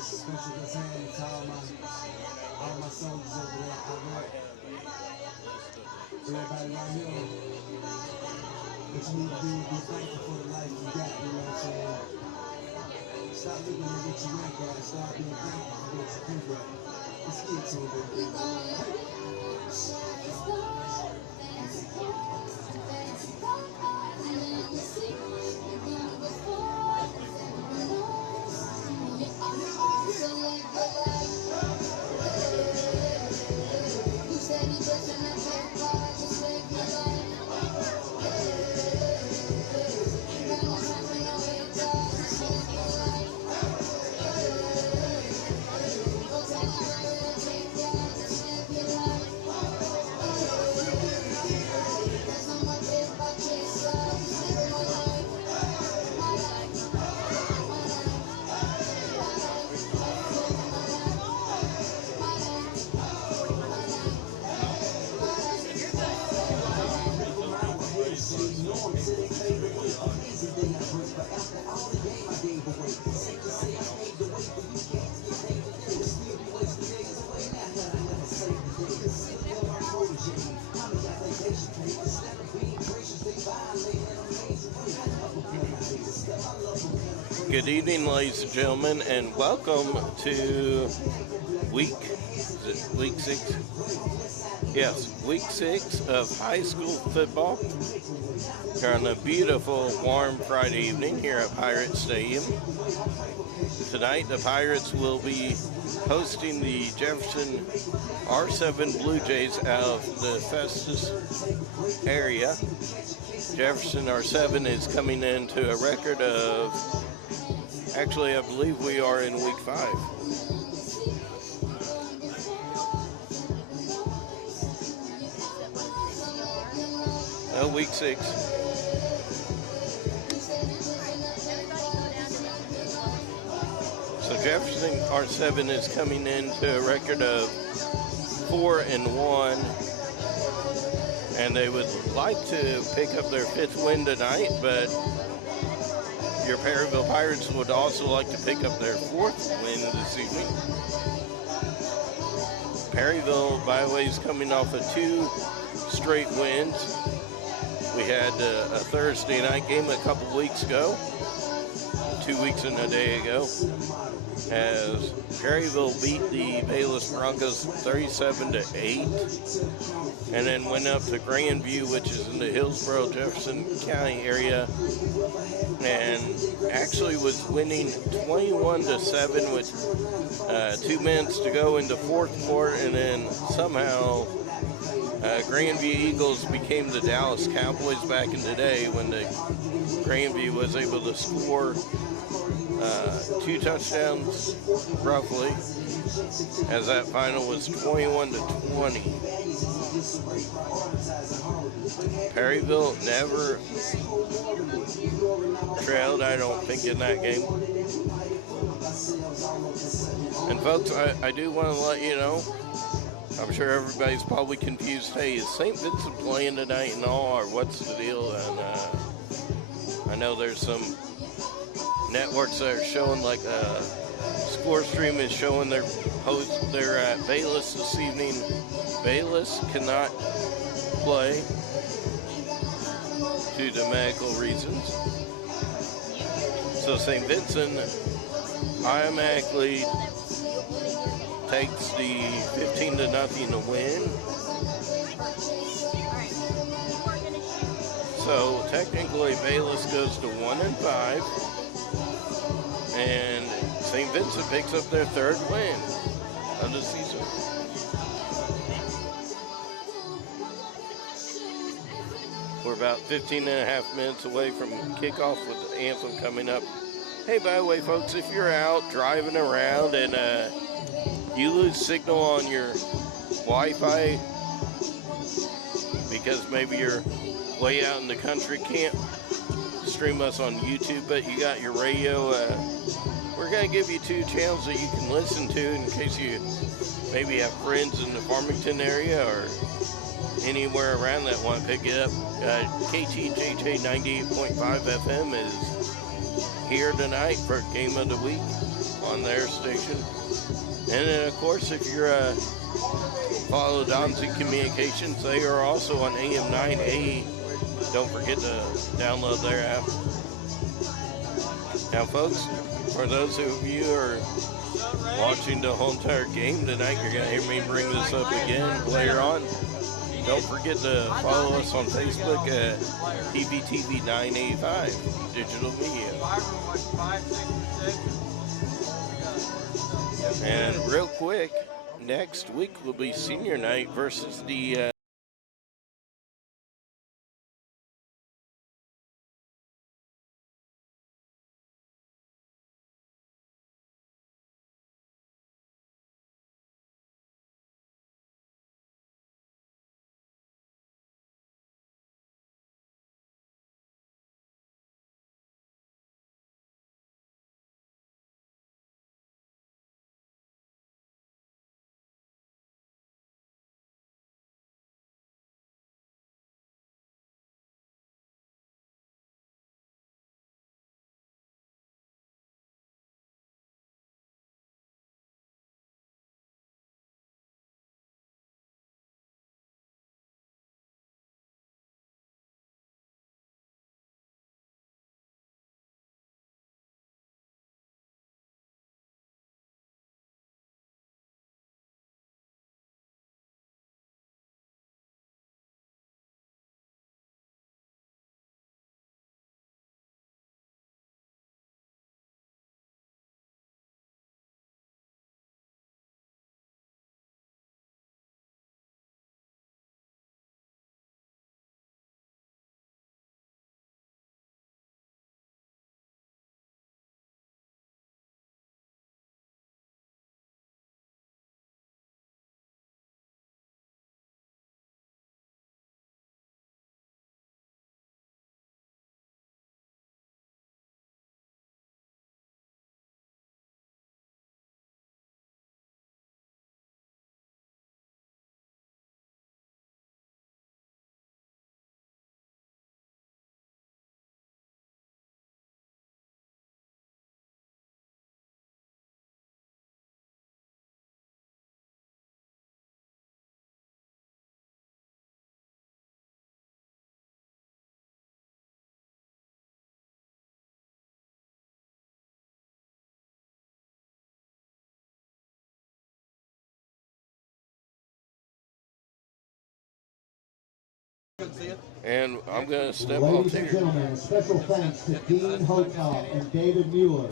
This is special this hand to all my soldiers over there. I work. Everybody right here. What you need to do is be thankful for the life you got, you know what I'm saying? Stop looking at what you ain't got. Start being thankful for what you do got. Let's get to it, baby. Good evening, ladies and gentlemen, and welcome to week 6? Yes, week 6 of high school football. Here on a beautiful, warm Friday evening here at Pirate Stadium. Tonight, the Pirates will be hosting the Jefferson R7 Blue Jays out of the Festus area. Jefferson R7 is coming into a record of, actually I believe we are in week 5. No, week 6. So Jefferson R7 is coming into a record of 4-1. And they would like to pick up their 5th win tonight, but your Perryville Pirates would also like to pick up their 4th win this evening. Perryville, by the way, is coming off of 2 straight wins. We had a Thursday night game a couple weeks ago, 2 weeks and a day ago, as Perryville beat the Bayless Broncos 37-8, and then went up to Grandview, which is in the Hillsborough, Jefferson County area, and actually was winning 21-7 with 2 minutes to go in the 4th quarter, and then somehow Grandview Eagles became the Dallas Cowboys back in the day when the Grandview was able to score 2 touchdowns roughly, as that final was 21-20. Perryville never trailed, I don't think, in that game. And folks, I do want to let you know, I'm sure everybody's probably confused. Hey, is St. Vincent playing tonight and all, or what's the deal? And I know there's some networks that are showing, like Score Stream is showing they're at Bayless this evening. Bayless cannot play due to medical reasons. So St. Vincent automatically takes the 15-0 win. So technically Bayless goes to 1-5. And St. Vincent picks up their 3rd win of the season. We're about 15.5 minutes away from kickoff with the anthem coming up. Hey, by the way, folks, if you're out driving around and you lose signal on your Wi-Fi because maybe you're way out in the country, can't stream us on YouTube, but you got your radio, we're going to give you 2 channels that you can listen to in case you maybe have friends in the Farmington area or anywhere around that want to pick it up. KTJJ 98.5 FM is here tonight for Game of the Week. on their station. And then, of course, if you're follow Donzi Communications, they are also on AM 980. Don't forget to download their app. Now, folks, for those of you who are watching the whole entire game tonight, you're going to hear me bring this up again later on. Don't forget to follow us on Facebook at PBTV 985 Digital Media. And real quick, next week will be senior night versus the and I'm going to step off Ladies and here. gentlemen, special thanks to Dean Hotoff and David Mueller.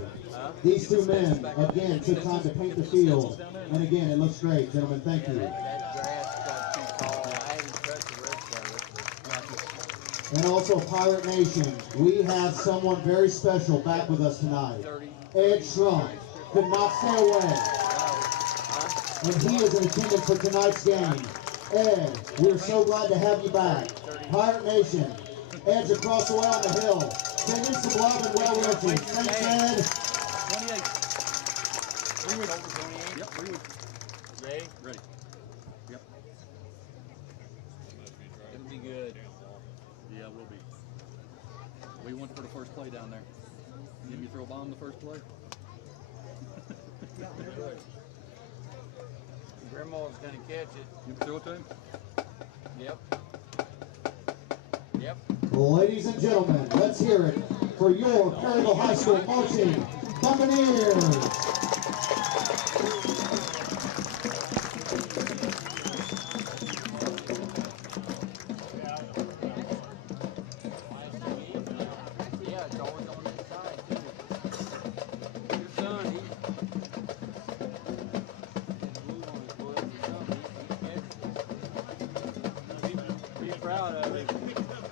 These two men, again, took time to paint the field. And again, it looks great, gentlemen. Thank you. And also, Pirate Nation, we have someone very special back with us tonight. Ed Shrunk could not stay away. And he is in attendance for tonight's game. Ed, we're so glad to have you back. Pirate Nation, Ed's across the way on the hill. Send him some love and well wishes. Thanks, Ed. 28. Yep, ready? Yep. It'll be good. Yeah, it will be. What do you want for the first play down there? Did you throw a bomb the first play? Grandma's gonna catch it. You throw it to him? Yep. Yep. Ladies and gentlemen, let's hear it for your Perryville High School marching Buccaneers. Yeah, it's always on that side too. Your son, he's blue on his glove or something. He catches it. Be proud of it.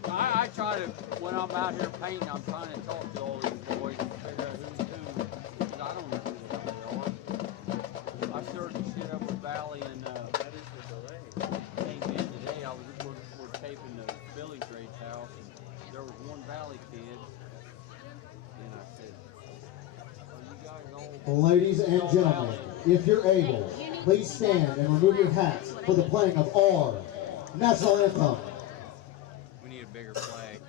I try to, when I'm out here painting, I'm trying to talk to all these boys and figure out who's who. Because I don't know who the hell they are. I stirred the shit up with Valley and came in today. We're taping the Billy Trade's house, and there was one Valley kid. And I said, "Are you guys all?" Ladies and gentlemen, if you're able, please stand and remove your hats for the playing of our national anthem. We need a bigger flag.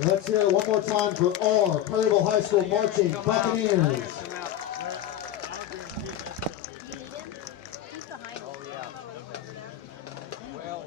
Let's hear it one more time for our Perryville High School marching Buccaneers. Well,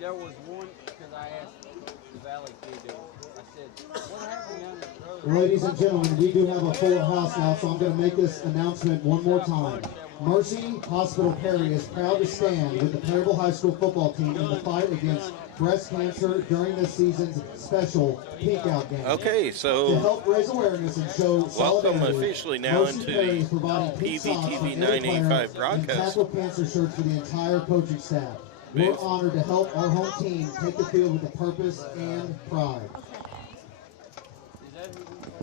there was one, because I asked the Valley kid, I said, what happened down the road? Ladies and gentlemen, we do have a full house now, so I'm going to make this announcement one more time. Mercy Hospital Perry is proud to stand with the Perryville High School football team in the fight against breast cancer during this season's special Peak Out game. Okay, To so help raise awareness and show welcome solidarity, officially now Mercy into Perry is the providing pink socks for PVTV every player 985 and broadcast. tackle cancer shirts for the entire coaching staff. We're Booth. honored to help our home team take the field with a purpose and pride. Is that who we played?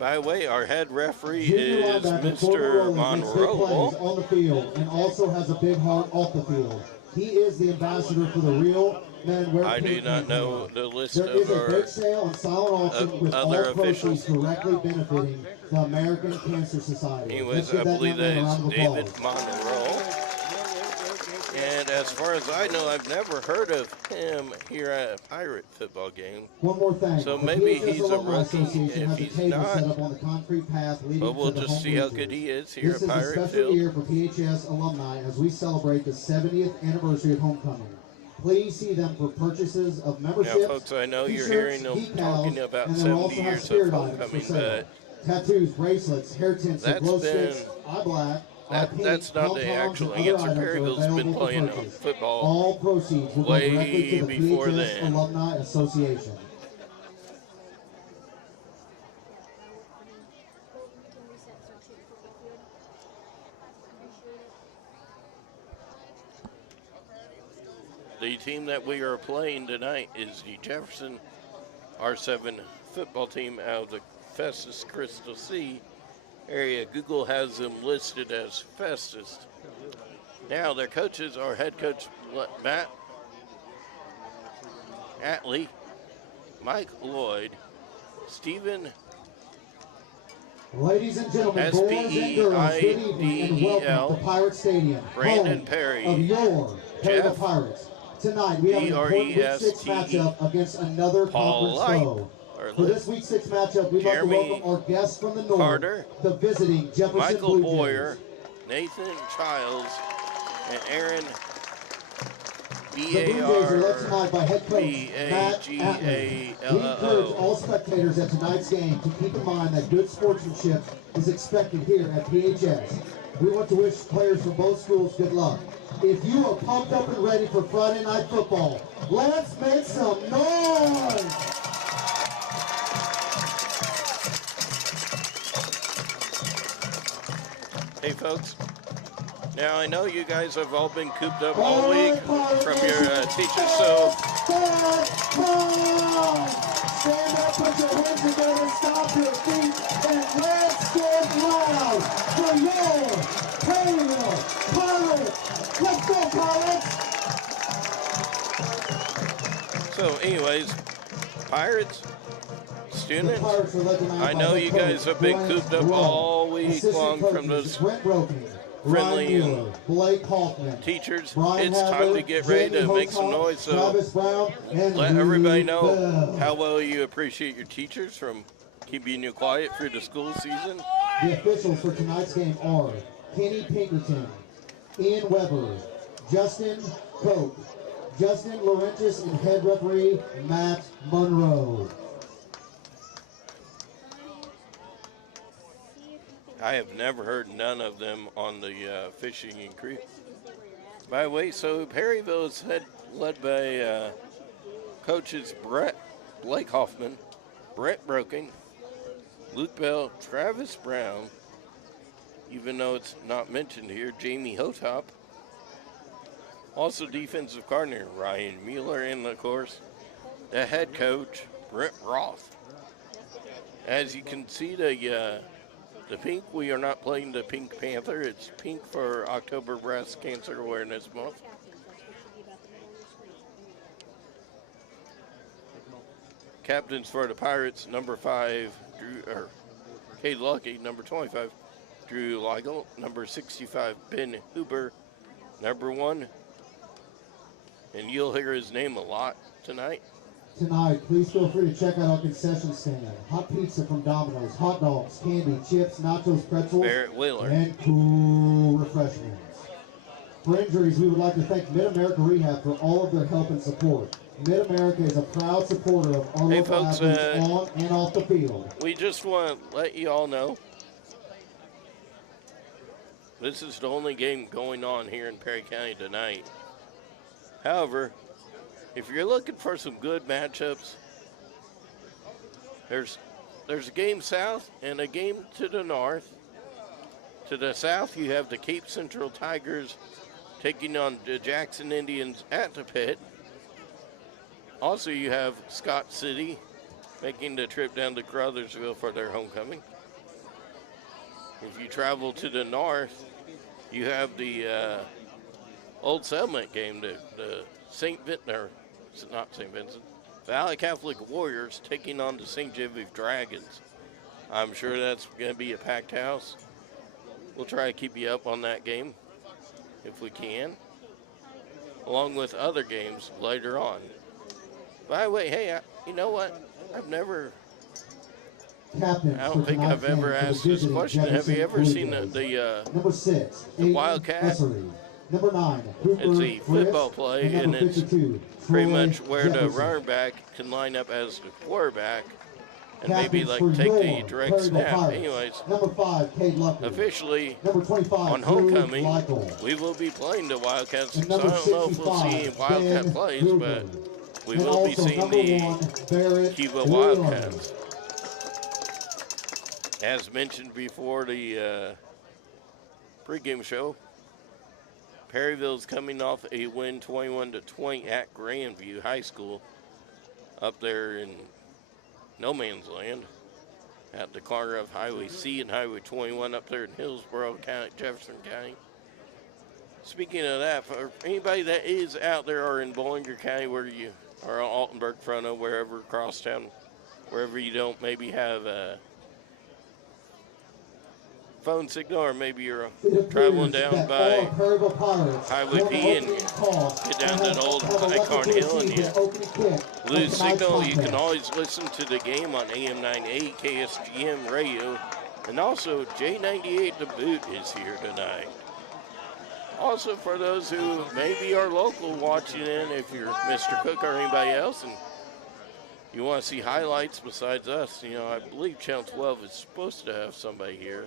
By the way, our head referee Junior is linebacker Corbin Mr. Rowland makes big plays Monroe. on the field and also has a big heart off the field. He is the ambassador for the real men wear I do pink not know campaign. the list There is of a our bake sale and silent auction with all other proceeds officials. directly benefiting the American Cancer Society. Anyways, Let's give I that believe young man that a is round of David applause. Monroe. And as far as I know, I've never heard of him here at a Pirate football game. One more thing. So The maybe PHS he's a Alumni rookie. Association If has a he's table not, set up on the concrete path leading but we'll to the just home see how bleachers. good he is here This at is a Pirate special Field. year for PHS alumni as we celebrate the 70th anniversary of homecoming. Please see them for purchases of memberships. Now, folks, I know you're t-shirts, hearing them decals, talking about and they'll 70 also have years of spirit items for homecoming, sale. but Tattoos, bracelets, hair tints, that's glow been- sticks, eye black, that's not the actual answer. Perryville's been playing football All proceeds will go way directly to the before PHS then. Alumni Association. The team that we are playing tonight is the Jefferson R7 football team out of the Festus Crystal Sea area. Google has them listed as Festus. Now, their coaches are head coach Matt Atley, Mike Lloyd, Stephen Ladies and gentlemen, boys and girls, good evening and welcome to Pirate Stadium, Brandon home Perry, of your Jeff Perryville Pirates. Tonight we have an important Week 6 matchup against another Paul conference foe. Light, For this Week 6 matchup, we'd like to Jeremy welcome our guests from the north, Carter, the visiting Jefferson Michael Blue Boyer, Jays. Nathan Childs, and Aaron The Blue Jays are led tonight by head coach Matt Atley. We encourage all spectators at tonight's game to keep in mind that good sportsmanship is expected here at PHS. We want to wish players from both schools good luck. If you are pumped up and ready for Friday Night Football, let's make some noise! Hey, folks. Now, I know you guys have all been cooped up all week from your teachers, so Stand up, put your hands together, stomp your feet, and let's get loud for your Perryville Pirates! Let's go, Pirates! So, anyways, Pirates, students, Pirates are led tonight I by know head you coach guys have been Brent cooped up Rowe. all week Assistant long coaches from those Brent Broken, friendly Ryan Mueller, Blake Hoffman, teachers. Brian It's time Hadler, to get ready to Jamie make some Hotok, noise, so Travis Brown, and let everybody Lee know Bell. how well you appreciate your teachers from keeping you quiet through the school season. The officials for tonight's game are Kenny Pinkerton, Ian Weber, Justin Koch, Justin Laurentis, and head referee Matt Monroe. I have never heard none of them on the fishing and creek. By the way, so Perryville is led by coaches Blake Hoffman, Brett Broken, Luke Bell, Travis Brown, even though it's not mentioned here, Jamie Hotop. Also defensive coordinator Ryan Mueller, and of course the head coach Brett Roth. As you can see, the pink, we are not playing the Pink Panther. It's pink for October Breast Cancer Awareness Month. Captains for the Pirates, number 5, Cade Lucky, number 25, Drew Leigel, number 65, Ben Huber, number 1, and you'll hear his name a lot tonight, tonight, please feel free to check out our concession stand. Hot pizza from Domino's, hot dogs, candy, chips, nachos, pretzels, Barrett Wheeler. and cool refreshments. For injuries, we would like to thank Mid-America Rehab for all of their help and support. Mid-America is a proud supporter of our Hey, local folks, athletes on and off the field. We just want to let you all know this is the only game going on here in Perry County tonight. However, if you're looking for some good matchups, there's a game south and a game to the north. To the south, you have the Cape Central Tigers taking on the Jackson Indians at the pit. Also, you have Scott City making the trip down to Crothersville for their homecoming. If you travel to the north, you have the Old Settlement game, the St. Vincent, or not St. Vincent, Valley Catholic Warriors taking on the St. Genevieve Dragons. I'm sure that's going to be a packed house. We'll try to keep you up on that game if we can, along with other games later on. By the way, hey, you know what? I don't think I've ever asked this question. Have you ever seen the Number 6, Wildcat? Number 9, It's a football play, and it's pretty much where the running back can line up as the quarterback and maybe like take the direct snap. Anyways, number 5, Cade Luckey. Officially Number 25, on homecoming, we will be playing the Wildcats. So I don't know if we'll see any Wildcat plays, but we will be seeing the Kiva Wildcats. As mentioned before the pregame show, Perryville's coming off a win 21-20 at Grandview High School up there in no man's land at the corner of Highway C and Highway 21 up there in Hillsborough County, Jefferson County. Speaking of that, for anybody that is out there or in Bollinger County where you are on Altenburg, Fronto, wherever across town, wherever you don't maybe have a phone signal, or maybe you're traveling down by Highway P and you get down that old Highcorn Hill and you lose signal, you can always listen to the game on AM 980 KSGM radio. And also J98 The Boot is here tonight. Also, for those who maybe are local watching in, if you're Mr. Cook or anybody else and you want to see highlights besides us, you know, I believe Channel 12 is supposed to have somebody here.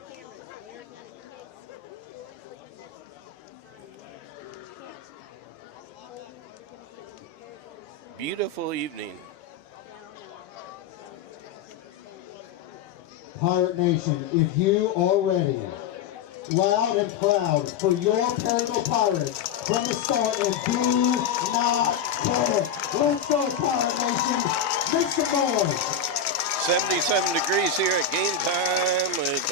Beautiful evening. Pirate Nation, if you are ready, loud and proud for your Perryville Pirates from the start, and do not quit. Let's go, Pirate Nation. Make some noise. 77 degrees here at game time with,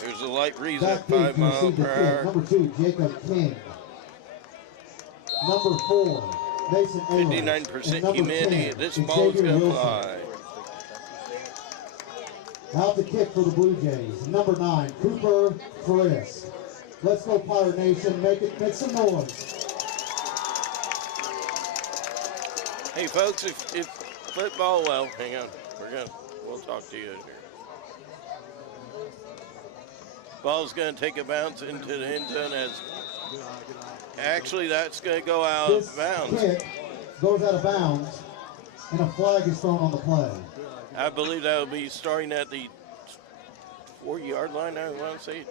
there's a light breeze at 5 miles per hour. Number 2, Jacob King. Number 4, Mason Ayers. 59% humidity. This ball's going to fly. Out the kick for the Blue Jays. Number 9, Cooper Frisk. Let's go, Pirate Nation. Make some noise. Hey, folks, if football, well, hang on. We'll talk to you here. Ball's going to take a bounce into the end zone as actually that's going to go out of bounds. Kick goes out of bounds, and a flag is thrown on the play. I believe that will be starting at the 4-yard line, I want to say.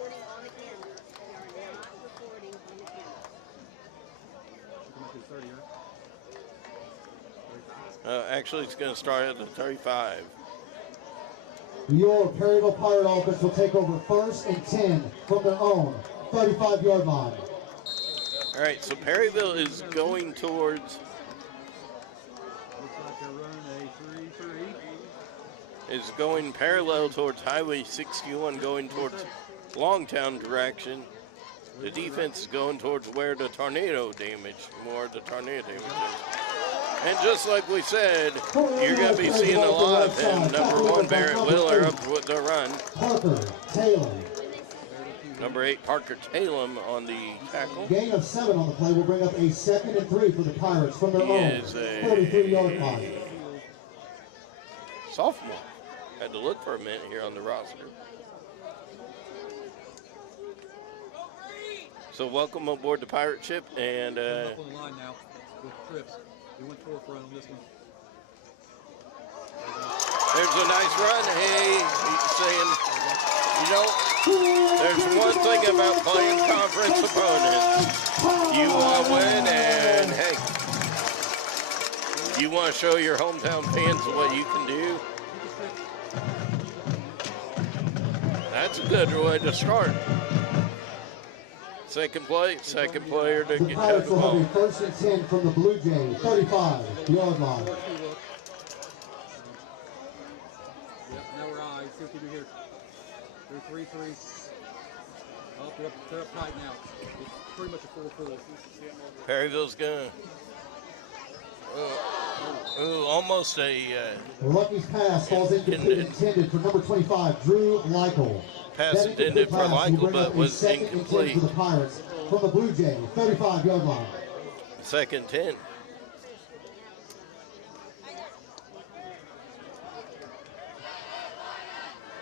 Actually, it's going to start at the 35. Your Perryville Pirate offense will take over 1st and 10 from their own 35-yard line. All right, so Perryville is going towards, is going parallel towards Highway 61, going towards Longtown direction. The defense is going towards where the tornado damage, more of the tornado damage is. And just like we said, you're going to be seeing a lot of him. Number 1, Barrett Wheeler up with the run. Parker Taylor. Number 8, Parker Talem on the tackle. Gain of 7 on the play will bring up a 2nd and 3 for the Pirates from their He own is a 43-yard line. sophomore. Had to look for a minute here on the roster. So welcome aboard the pirate ship, and Up on the line now with Trips. He went 4 for on this one. there's a nice run. Hey, he's saying, you know, there's one thing about playing conference opponents. You want to win, and hey, you want to show your hometown fans what you can do. That's a good way to start. Second player to The get Pirates the will have ball. a 1st and 10 from the Blue Jays, 35-yard line. Yep, now we're eyes. See what we do here. They're 3-3. Oh, they're up tight now. It's pretty much a 4-4. Perryville's gonna. Almost a Lucky's pass falls incomplete, intended for number 25, Drew Leichel. pass That intended for incomplete pass will Leichel, bring but up a was 2nd and 10 incomplete. for the Pirates from the Blue Jays, 35-yard line. 2nd 10.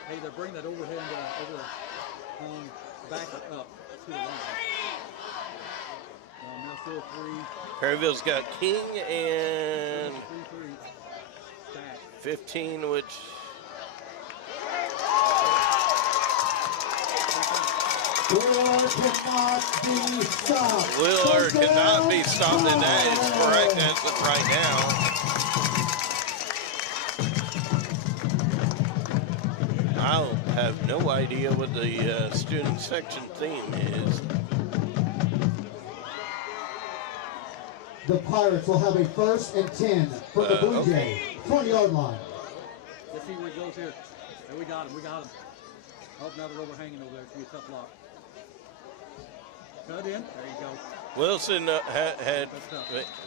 Hey, they're bringing that overhand back up to the line. Now still 3. Perryville's got King and 3-3. Back. 15, which Wheeler cannot be stopped. Wheeler cannot be stopped, and that is correct as of right now. I have no idea what the student section theme is. The Pirates will have a 1st and 10 for the Blue Okay. Jays, 20-yard line. Let's see where he goes here. Hey, we got him. Oh, now they're overhanging over there. It's going to be a tough block. Cut in. There you go. Wilson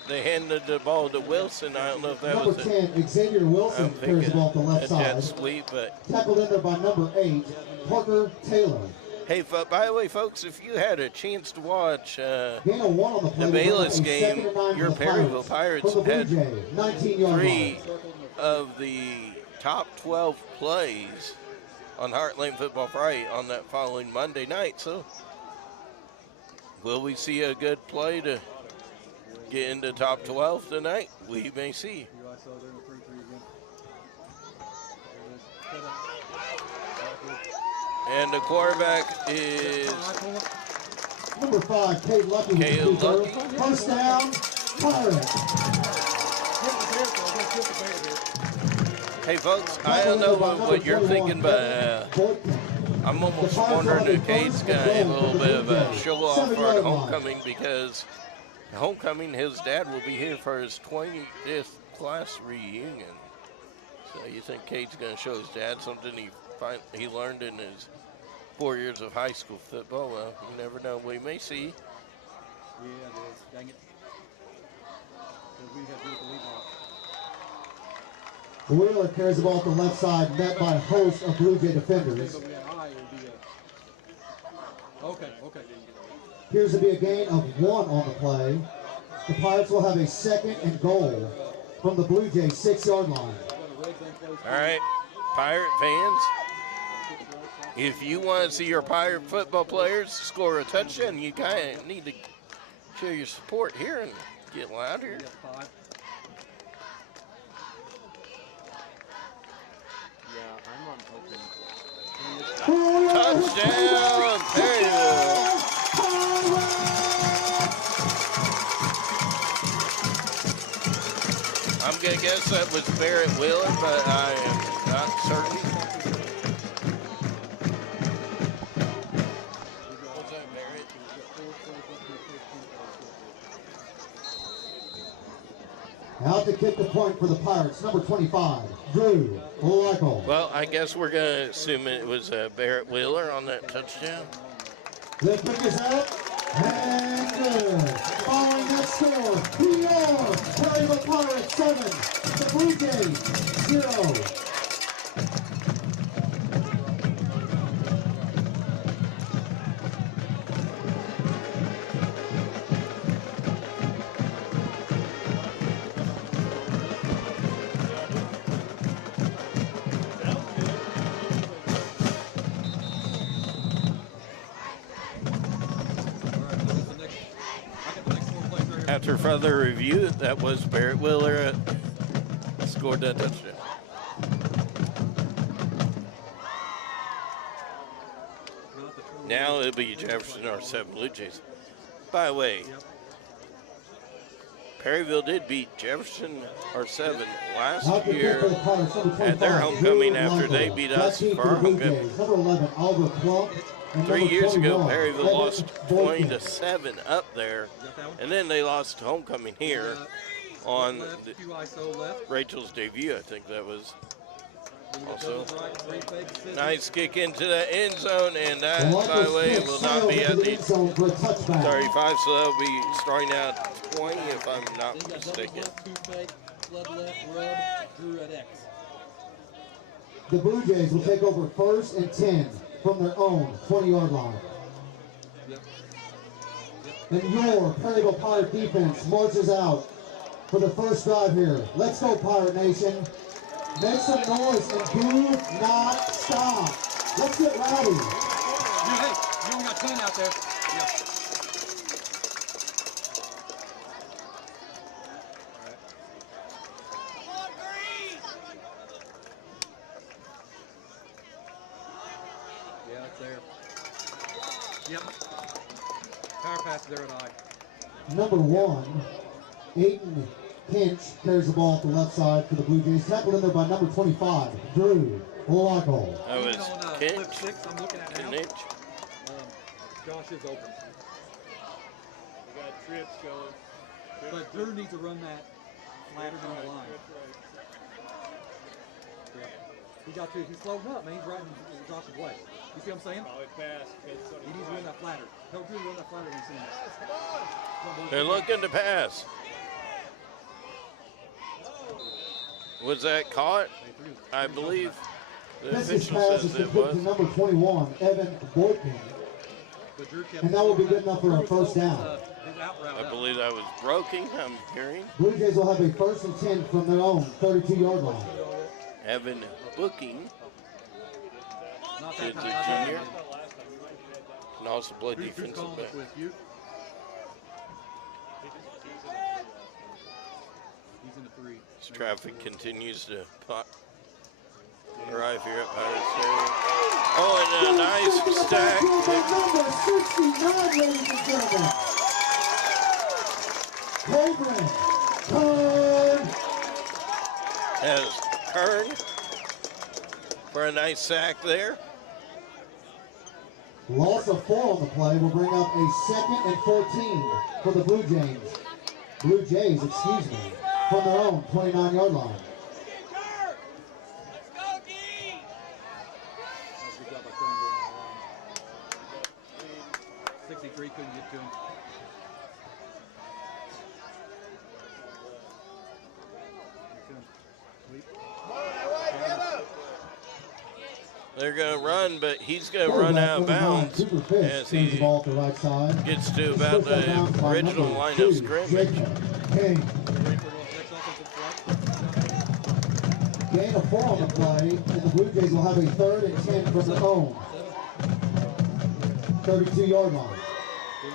they handed the ball to Wilson. I don't know if that Number was 10, Xavier Wilson I'm carries the ball to the left a jet side. sweep, but Tackled in there by number 8, Parker Taylor. hey, by the way, folks, if you had a chance to watch Gain of 1 on the play. the will bring up Bayless a game, 2nd and 9 your for the Perryville Pirates from the Blue had Jays, 19-yard line. 3 of the top 12 plays on Heartland Football Friday on that following Monday night. So, will we see a good play to get into top 12 tonight? We may see. I saw they're in the 3-3 again. And the quarterback is Number 5, Kate Lucky. Caleb Lucky. First down, Pirates. Hey, folks, I don't know what you're thinking, but I'm almost wondering if Cade's got a little bit of a show-off for at homecoming, because homecoming, his dad will be here for his 20th class reunion. So you think Cade's going to show his dad something he learned in his 4 years of high school football? Well, you never know. We may see. Yeah, it is. Dang it. We have the lead block. Wheeler carries the ball to the left side, met by a host of Blue Jay defenders. But we had high, it would be a... Okay. Appears to be a gain of 1 on the play. The Pirates will have a 2nd and goal from the Blue Jays 6-yard line. All right, Pirate fans, if you want to see your Pirate football players score a touchdown, you kind of need to show your support here and get louder. Touchdown, Perryville. I'm going to guess that was Barrett Wheeler, but I am not certain. Was that Barrett? Out to kick the point for the Pirates, number 25, Drew Leichel. Well, I guess we're going to assume it was Barrett Wheeler on that touchdown. The kick is up, and good. Following that score, PR, Perryville Pirates 7, the Blue Jays 0. After further review, that was Perryville scored that touchdown. Now it'll be Jefferson Oct 7 Blue Jays. By the way, Perryville did beat Jefferson Oct 7 last year at their homecoming after they beat us for our homecoming. 3 years ago, Perryville lost 20-7 up there, and then they lost homecoming here on Rachel's debut. I think that was also. Nice kick into the end zone, and that, by the way, will not be at the 35, so that'll be starting out 20 if I'm not mistaken. The Blue Jays will take over 1st and 10 from their own 20-yard line. And your Perryville Pirate defense marches out for the first drive here. Let's go, Pirate Nation. Make some noise and do not stop. Let's get rowdy. Hey, you only got 10 out there. Yeah. Yeah, it's there. Yep. Power pass there at I. Number 1, Aiden Pinch carries the ball to the left side for the Blue Jays. Tackled in there by number 25, Drew Lockle. That was Pinch. Flip 6, I'm looking at now. Josh is open. We got trips going. But Drew needs to run that flatter down the line. Yeah. He got to, he's slowing up, man. He's right in Josh's way. You see what I'm saying? Oh, it passed. He needs to run that flatter. Tell Drew to run that flatter when he's seeing it. They're looking to pass. Was that caught? I believe the This official pass is says it complete to was. number 21, Evan Boykin. And that will be good enough for a first down. I believe that was broken, I'm hearing. Blue Jays will have a 1st and 10 from their own 32-yard line. Evan Booking, Not kid's that a time. junior, and also played Drew's defensive calling back. us with you. He's in the 3. As traffic continues to arrive here at Pirates Stadium. Oh, and a nice stack. Number 69, ladies and gentlemen. Coburn. Has Kern for a nice sack there. Loss of 4 on the play will bring up a 2nd and 14 for the Blue Jays. Blue Jays, excuse me, from their own 29-yard line. Good job by Kern going on. 63 couldn't get to him. They're going to run, but he's going to run out of bounds as he gets to about the original line of scrimmage. Gain of 4 on the play, and the Blue Jays will have a 3rd and 10 from their own 32-yard line.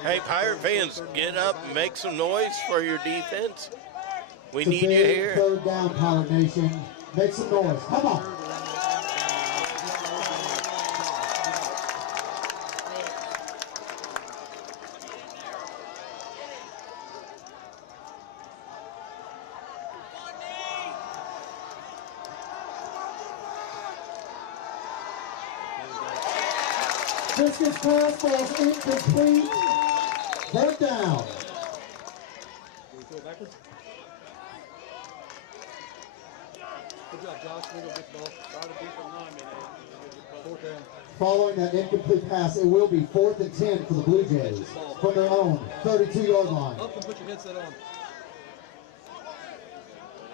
Hey, Pirate fans, get up and make some noise for your defense. We It's a need you big here. 3rd down, Pirate Nation. Make some noise. Come on. Distance pass falls incomplete. 3rd down. Can we throw it backwards? Good job, Josh. We'll go get the ball. Try to beat the lineman. 4th down. Following that incomplete pass, it will be 4th and 10 for the Blue Jays from their own 32-yard line. Up and put your headset on.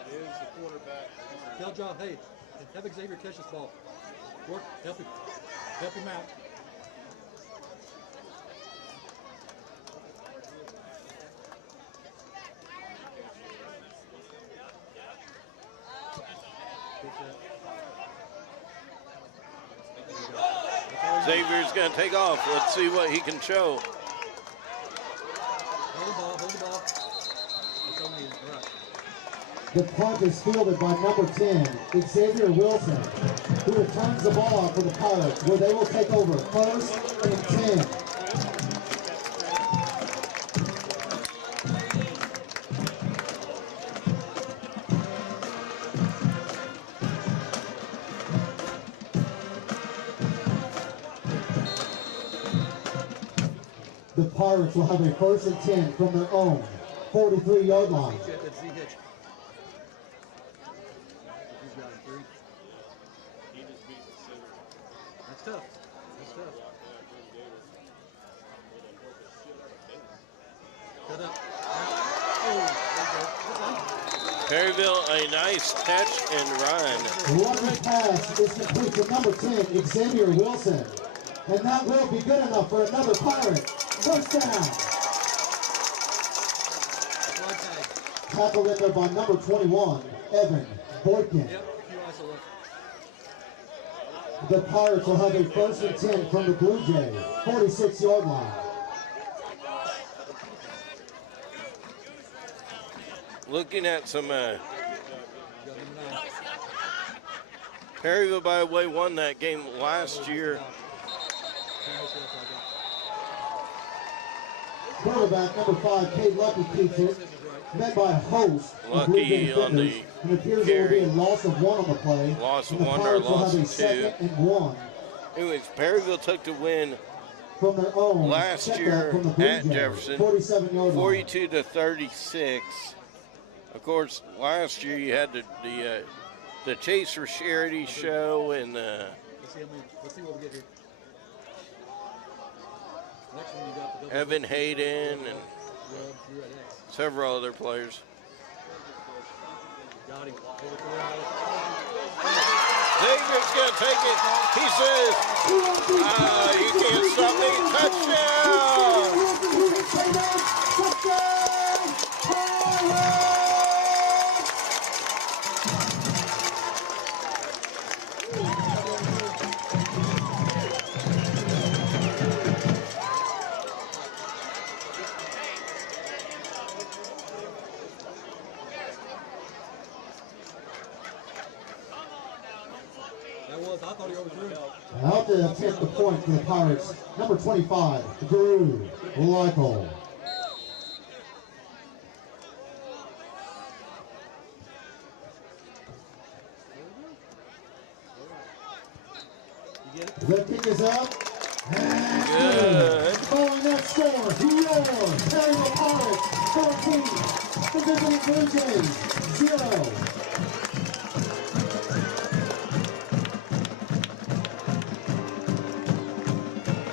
It is the quarterback. Tell John, hey, have Xavier catch this ball. Work, help him. Help him out. Xavier's going to take off. Let's see what he can show. Hold the ball, hold the ball. The punt is fielded by number 10, Xavier Wilson, who returns the ball out for the Pirates, where they will take over 1st and 10. The Pirates will have a 1st and 10 from their own 43-yard line. That's tough. That's tough. Cut up. Perryville, a nice catch and run. The running pass is complete to number 10, Xavier Wilson. And that will be good enough for another Pirate. 1st down. Tackled in there by number 21, Evan Boykin. The Pirates will have a 1st and 10 from the Blue Jays, 46-yard line. Looking at some Perryville, by the way, won that game last year. Quarterback number 5, Cade Lucky keeps it, led by a host. Lucky on the and appears there will be a loss of 1 on the play. Loss of And the 1 or Pirates will loss have a of 2. 2nd and 1 Anyways, Perryville took the win from their own last setback year from the Blue at Jays, Jefferson, 47-yard line. 42-36. Of course, last year you had the Chase for Charity show and Let's see what we get here. Next one you got the double Evan Hayden and you're at X. several other players. Got him. Xavier's going to take it. He says, you can't stop me. Touchdown! I thought he overthrew. Out to attempt the point for the Pirates, number 25, Drew Leichel. The kick is up. Good. Following that score, your Perryville Pirates 14, the visiting Blue Jays 0.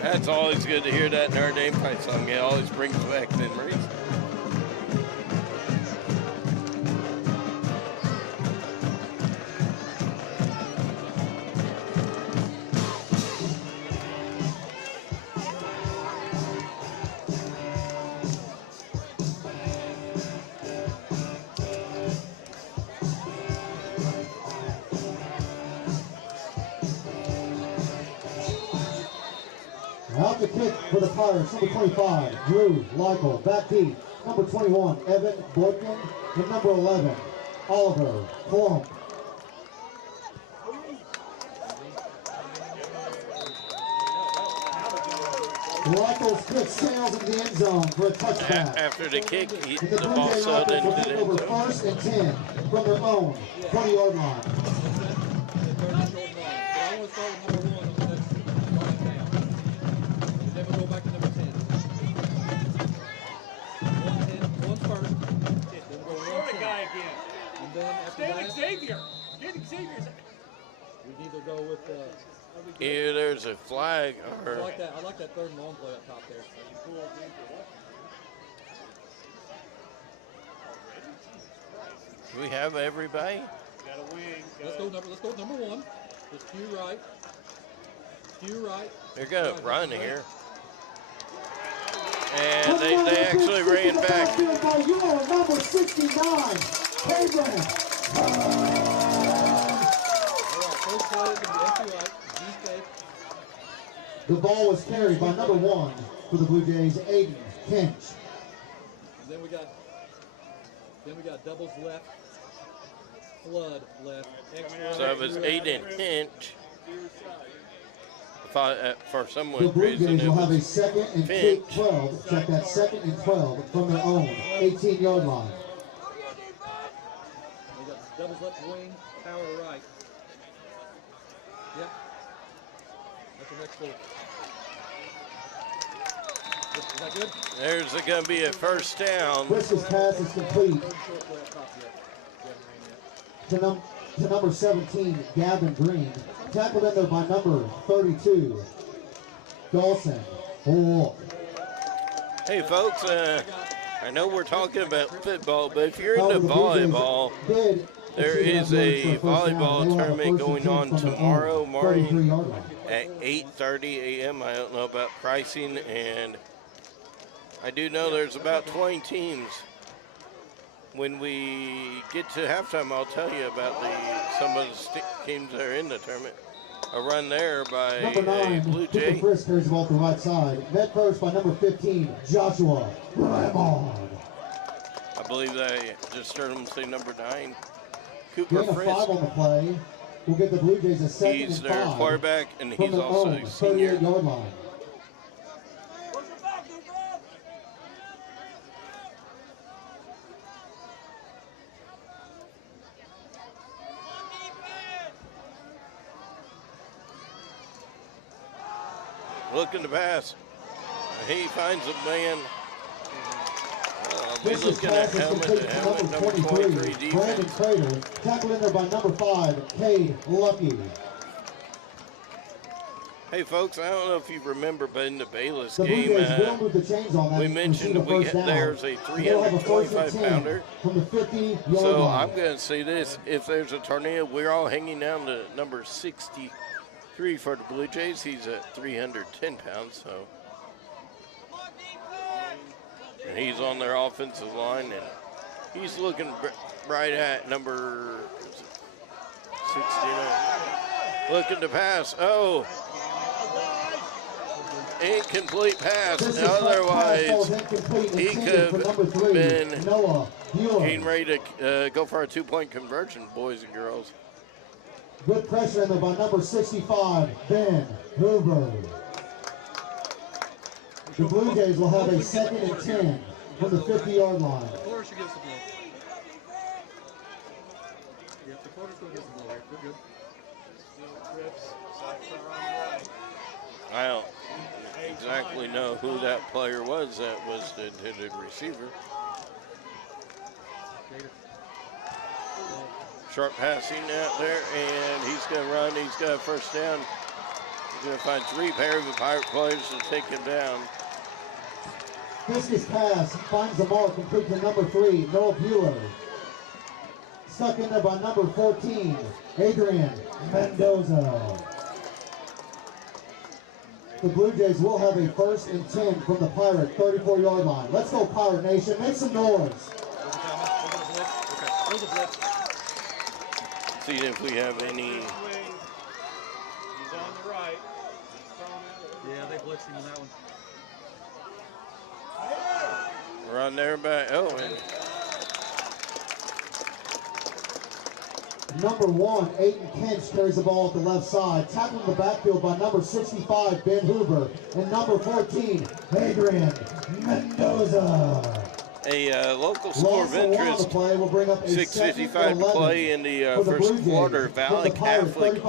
That's always good to hear that in our name fight song. It always brings back memories. Out the kick for the Pirates, number 25, Drew Leichel. Back deep, number 21, Evan Boykin. And number 11, Oliver Plump. Leichel's kick sails into the end zone for a touchdown. After the kick, And the Blue ball Jay sailed offense will into take the over end zone. 1st and 10 from their own 20-yard line. But I want to start with number 1 on the next line down. And then we'll go back to number 10. 1's first. Then we'll go 1 The guy again. And then after Stay with that, Xavier. Get Xavier. we need to go with Here, there's a flag. I Or like that 3rd and long play up top there. do we have everybody? Got a wing. Let's go number 1. Just cue right. Cue right. They're going to run here. And they actually ran back. By your number 69, Abraham. All right, first play is going to be empty right. G-stake. The ball was carried by number 1 for the Blue Jays, Aiden Kinch. And then we got doubles left. flood left. So it was 8-inch. For some The Blue reason Jays it will have a was second and Finch. 12. Check that, second and 12 from their own 18-yard line. They got doubles left wing, power to right. Yep. That's the next full. Is that good? There's going to be a first down. Briscoe's pass is complete Third short play up top yet. You haven't ran yet. to number 17, Gavin Green. Tackled in there by number 32, Dawson. Oh, Hey, folks, I know we're talking about football, but if you're into volleyball, there is a volleyball tournament going on tomorrow morning at 8:30 a.m. I don't know about pricing, and I do know there's about 20 teams. When we get to halftime, I'll tell you about some of the teams that are in the tournament. A run there by number 9, a Blue Cooper Jay. Frisk carries the ball to the right side. Met first by number 15, Joshua Ramon. I believe I just heard him say number 9. Cooper Gain of 5 Frisk. on the play. Will give the Blue Jays a second He's and their 5 quarterback, and from he's their also own a senior. 38-yard line. Looking to pass. He finds a man. We This is looking at pass is helmet complete to to helmet, number number 23 Brandon defense. Crater. Tackled in there by number 5, Cade Lucky. Hey, folks, I don't know if you remember, but in the Bayless The Blue game, Jays will move the chains on that. we and mentioned receive a first down. there's a They'll have a first and 10 325-pounder. from the 50-yard So line. I'm going to say this. If there's a tornado, we're all hanging down to number 63 for the Blue Jays. He's at 310 pounds, so. And he's on their offensive line, and he's looking right at number 69. Looking to pass. Oh. Incomplete pass. This is Otherwise, pass incomplete, he intended could for number have 3, been Noah Bueller. getting ready to go for a 2-point conversion, boys and girls. Good pressure in there by number 65, Ben Hoover. The Blue Jays will have a second and 10 from the 50-yard line. The quarter should give us a blow. Yep, the quarter's going to give us a blow here. We're good. I don't exactly know who that player was that was the intended receiver. Sharp passing out there, and he's going to run. He's got a first down. He's going to find 3 Perryville Pirate players to take him down. Fiskus pass finds the mark, complete to number 3, Noah Bueller. Stuck in there by number 14, Adrian Mendoza. The Blue Jays will have a first and 10 from the Pirate 34-yard line. Let's go, Pirate Nation. Make some noise. See if we have any. He's on the right. Yeah, they blitzed him on that one. We're on there by Owen. Number 1, Aiden Kent carries the ball at the left side. Tackled in the backfield by number 65, Ben Hoover. And number 14, Adrian Mendoza. A local score of interest. Play will bring up a 6:55 to play in the first quarter. Valley Catholic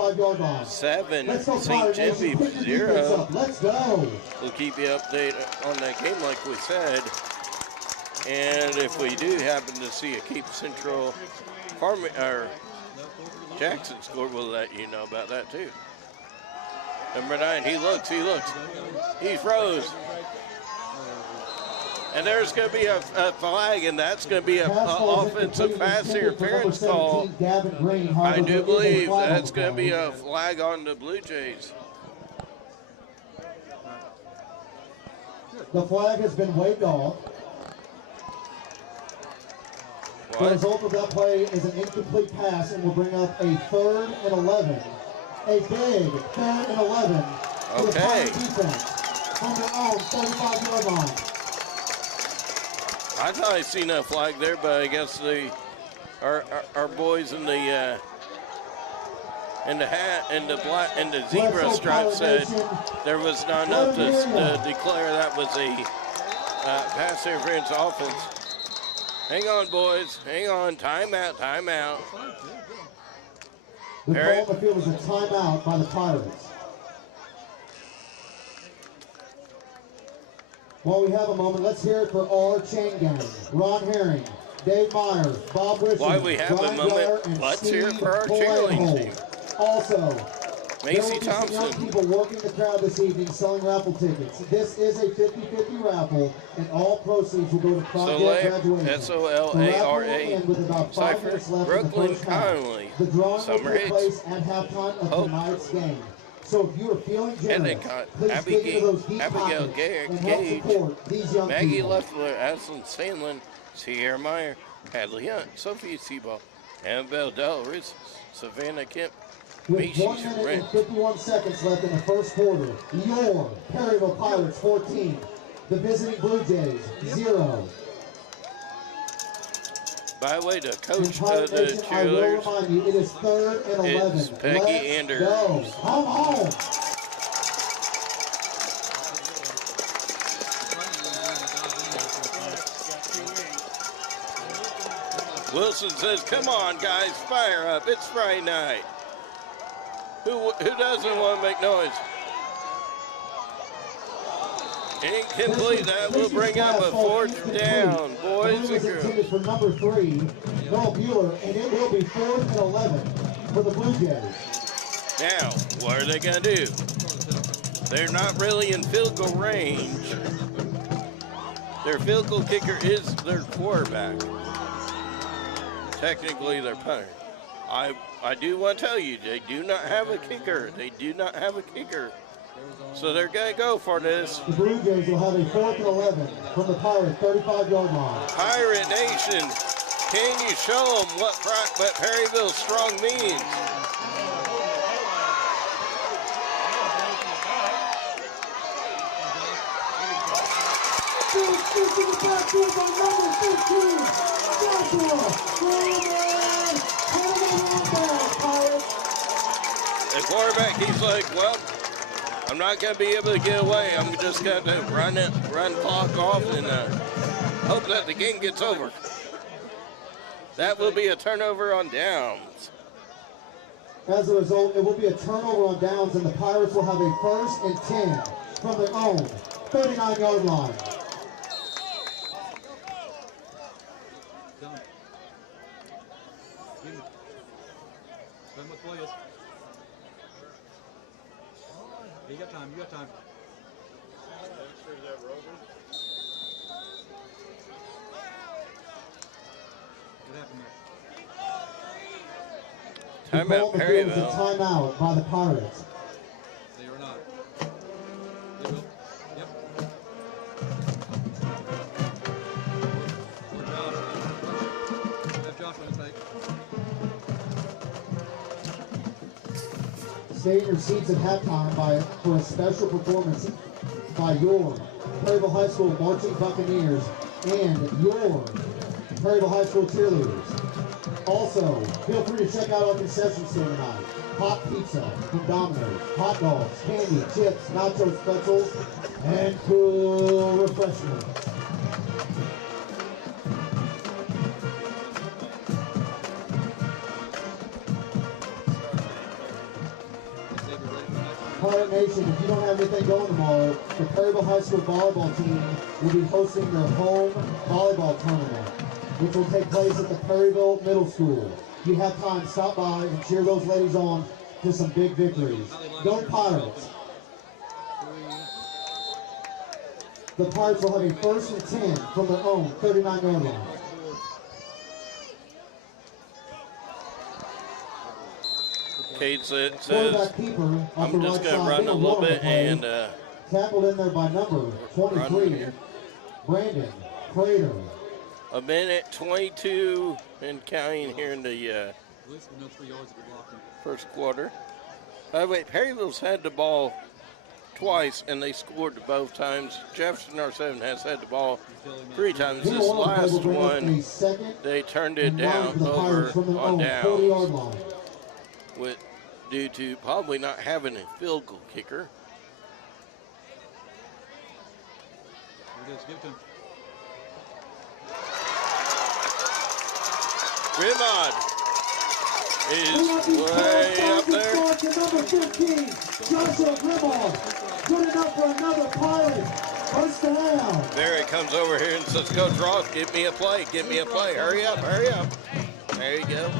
7, 7, St. Genevieve 0. Let's go. We'll keep you updated on that game like we said. And if we do happen to see a Cape Central or Jackson score, we'll let you know about that too. Number 9, he looks, he froze. And there's going to be a flag, and that's going to be an offensive pass interference call. I do believe that's going to be a flag on the Blue Jays. The flag has been waved off. The What? result of that play is an incomplete pass and will bring up a 3rd and 11. A big 3rd and 11 for the Okay. Pirate defense from their own 35-yard line. I thought I seen a flag there, but I guess they our boys in the hat and the black and the zebra stripe said there was not enough to declare that was a pass interference offense. Hang on, boys. Hang on. Timeout. Timeout. The call on the field is a timeout by the Pirates. While we have a moment, let's hear it for our chain gang. Ron Herring, Dave Meyer, Bob Richards, While we have Brian a moment, Blair, and let's Steve hear it for our cheerleading team. Also, Macy there will be some young Thompson. people working the crowd this evening selling raffle tickets. This is a 50-50 raffle, and all proceeds will go to Project Graduation. SOLARA. With about 5 minutes Cypher. left in the Brooklyn first half. Conley. The drawing will Summer take hits. place at halftime of Hope. tonight's game. So if you are feeling generous, Endicott. please dig into those deep Abigail pockets and help Gage. support these young Maggie people. Leffler, Aslan Sandlin, Sierra Meyer, Hadley Hunt, Sophie Seaball, Annabelle Delris, Savannah Kemp, With 1 Macy's minute Rent. and 51 seconds left in the first quarter, your Perryville Pirates 14, the visiting Blue Jays 0. By the way, the And coach Pirate of the Nation, I will cheerleaders, remind you, it is 3rd and 11. It's Peggy Let's Anders. go. Come on. Wilson says, "Come on, guys, fire up! It's Friday night. Who doesn't want to make noise?" Incomplete. That will bring up a 4th down, boys and girls. Intended for number 3, Noel Bueller, and it will be 4th and 11 for the Blue Jays. Now, what are they going to do? They're not really in field goal range. Their field goal kicker is their quarterback. Technically, their punter. I do want to tell you, they do not have a kicker. They do not have a kicker. So they're going to go for this. The Blue Jays will have a 4th and 11 from the Pirates 35-yard line. Pirate Nation, can you show them what Perryville strong means? The quarterback, he's like, well, I'm not going to be able to get away. I'm just going to run clock off and hope that the game gets over. That will be a turnover on downs. As a result, it will be a turnover on downs, and the Pirates will have a 1st and 10 from their own 39-yard line. You got time, you got time. What happened there? The call Timeout on the field is a Perryville. timeout by the Pirates. They or not. They will. Yep. Or Josh. Have Josh on the take. Stay in your seats at halftime for a special performance by your Perryville High School Marching Buccaneers and your Perryville High School cheerleaders. Also, feel free to check out our concession stand tonight. Hot pizza from Domino's, hot dogs, candy, chips, nachos, pretzels, and cool refreshments. Pirate Nation, if you don't have anything going tomorrow, the Perryville High School volleyball team will be hosting their home volleyball tournament, which will take place at the Perryville Middle School. If you have time, stop by and cheer those ladies on to some big victories. Go Pirates! The Pirates will have a 1st and 10 from their own 39-yard line. Kate says, Quarterback keeper off I'm the just right going to side, run a Bill little Warren bit play. and Tackled in there by number 23, Brandon Prater. a minute 22 and counting here in the At least we know 3 yards if we block him. first quarter. By the way, Perryville's had the ball twice, and they scored both times. Jefferson Oct has had the ball 3 times. This last one, they turned it down over on downs due to probably not having a field goal kicker. Grimod is way up there. Number 15, Joshua Grimald, good enough for another Pirate. First down. There it comes over here and says, Coach Ross, give me a play, give me a play. Hurry up, hurry up. There you go.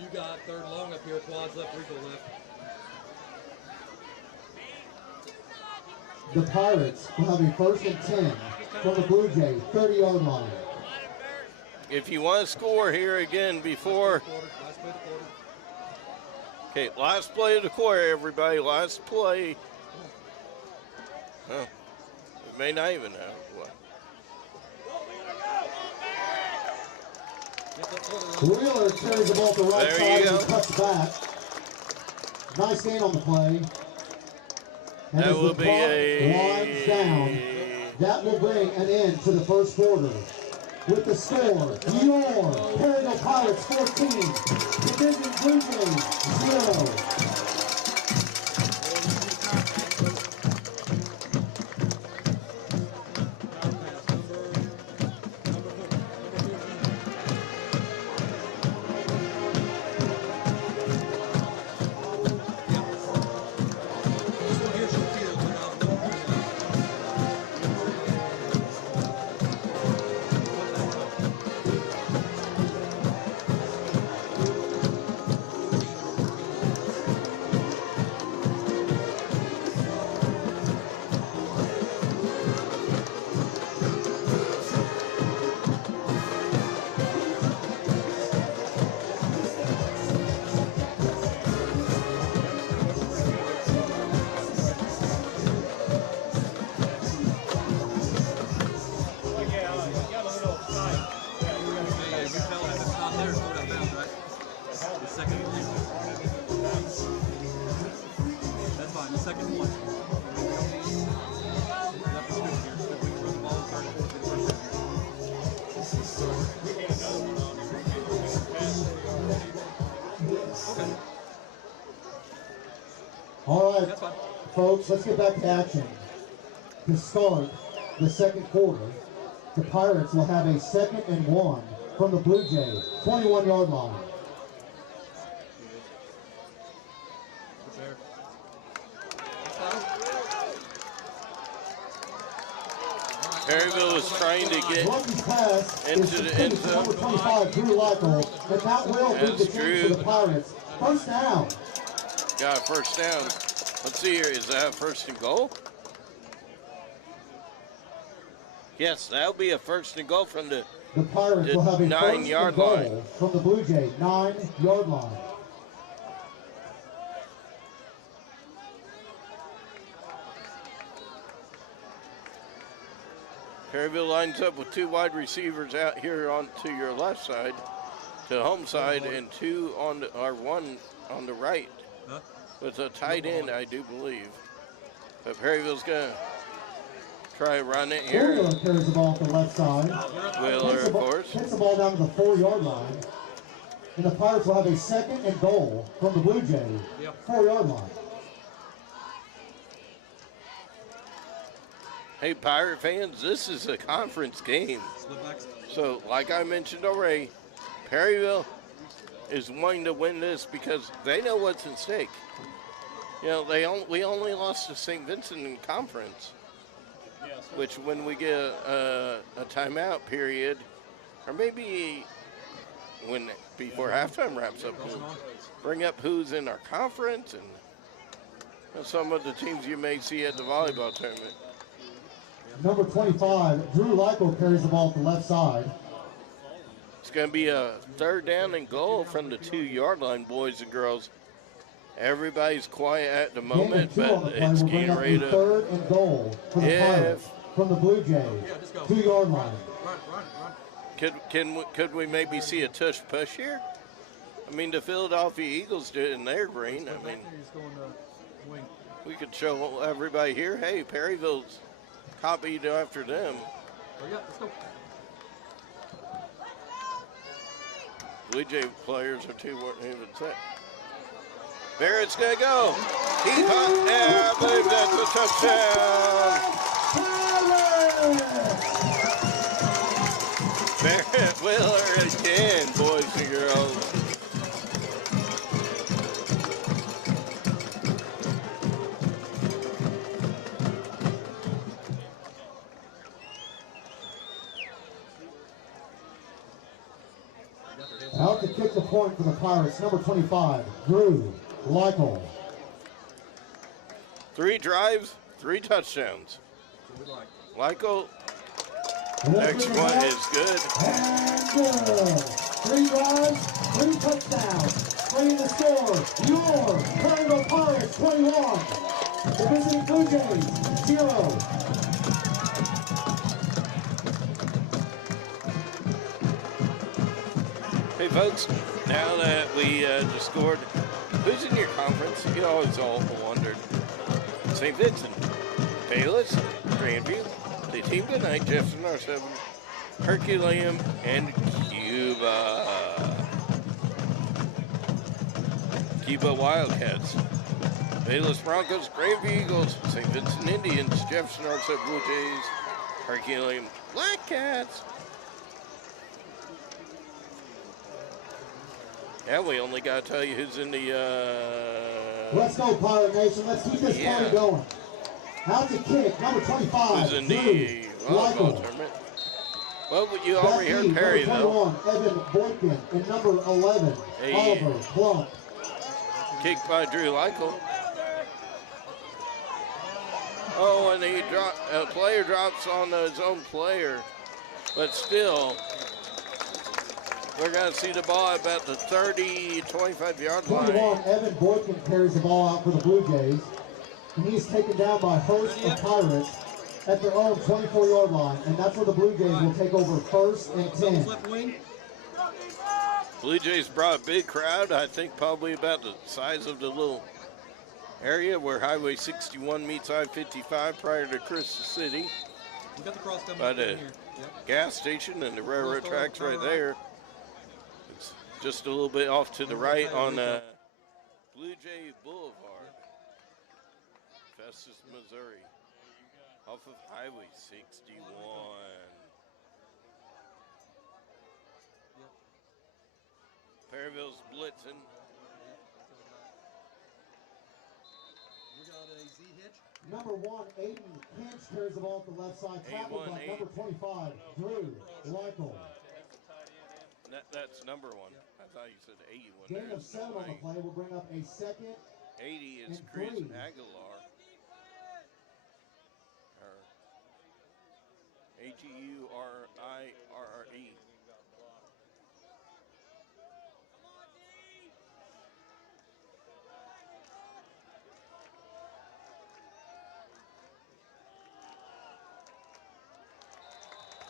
You got third long up here, quads left, Rico left. The Pirates will have a first and 10 from the Blue Jays, 30-yard line. If you want to score here again before. Okay, last play of the quarter, everybody. Last play. Huh. We may not even have what. Wheeler carries the ball to the right There side you go. and cuts back. Nice gain on the play. And That as will the be clock winds down, that will bring an end to the first quarter. With the score, your Perryville Pirates 14, Division Blue Jays 0. All right, folks, let's get back to action. To start the second quarter, the Pirates will have a 2nd and 1 from the Blue Jays, 21-yard line. Perryville is trying to get into the end zone. Number 25, Drew Lytle, and that will move the change for the Pirates. First down. Got a first down. Let's see here. Is that a first and goal? Yes, that'll be a first and goal from the Pirates will have a 9-yard line. From the Blue Jays, 9-yard line. Perryville lines up with 2 wide receivers out here on to your left side, to the home side, and 2 on the, or 1 on the right. With a tight end, I do believe. But Perryville's going to try to run it here. Wheeler carries the ball to the left side. Wheeler, of course. Hits the ball down to the 4-yard line. And the Pirates will have a 2nd and goal from the Blue Jays, 4-yard line. Hey, Pirate fans, this is a conference game. So, like I mentioned already, Perryville is wanting to win this because they know what's at stake. You know, we only lost to St. Vincent in conference, which when we get a timeout period, or maybe before halftime wraps up, we'll bring up who's in our conference and some of the teams you may see at the volleyball tournament. Number 25, Drew Lytle carries the ball to the left side. It's going to be a 3rd down and goal from the 2-yard line, boys and girls. Everybody's quiet at the moment, but it's getting ready to. 3rd and goal for the Pirates from the Blue Jays, 2-yard line. Could we maybe see a tush push here? I mean, the Philadelphia Eagles did it in their green. I mean, He's going wing. we could show everybody here, hey, Perryville's copied after them. Oh, yeah, let's go. Blue Jay players are too, weren't even set. Barrett's going to go. He popped. Yeah, I believe that's a touchdown. Barrett Wheeler again, boys and girls. Out to kick the point for the Pirates, number 25, Drew Lytle. 3 drives, 3 touchdowns. Lytle, next one is good. And good. 3 drives, 3 touchdowns. Playing the score, your Perryville Pirates 21. The visiting Blue Jays 0. Hey folks, now that we just scored, who's in your conference? You always all wondered. St. Vincent, Payless, Grandview, the team tonight, Jefferson R7, Herculaneum, and Cuba. Cuba Wildcats, Payless Broncos, Grandview Eagles, St. Vincent Indians, Jefferson R7 Blue Jays, Herculaneum Black Cats. Yeah, we only got to tell you who's in the, Let's go, Pirate Nation. Let's keep this party going. Out to kick, number 25, who's in the volleyball tournament. Well, you already heard Perry, though. Evan Boykin, and number 11, Oliver Blunt. Kicked by Drew Lytle. Oh, and a player drops on his own player, but still, we're going to see the ball at about the 30, 25-yard line. 21, Evan Boykin carries the ball out for the Blue Jays. And he's taken down by Hurst of Pirates at their own 24-yard line. And that's where the Blue Jays will take over first and 10. Blue Jays brought a big crowd, I think probably about the size of the little area where Highway 61 meets I-55 prior to Crystal City. You got the cross coming By up the in here. Yep. gas station and the railroad tracks right there. It's just a little bit off to the right on Blue Jay Boulevard, Festus, Missouri, off of Highway 61. Perryville's blitzing. We got a Z hitch. Number 1, Aiden Hinch carries the ball at the left side. Tackled by number 25, Drew Lytle. That's number 1. I thought you said 81. Gain of 7 on the play will bring up a second. 80 is and Chris 3. Aguilar. Or Aguirre.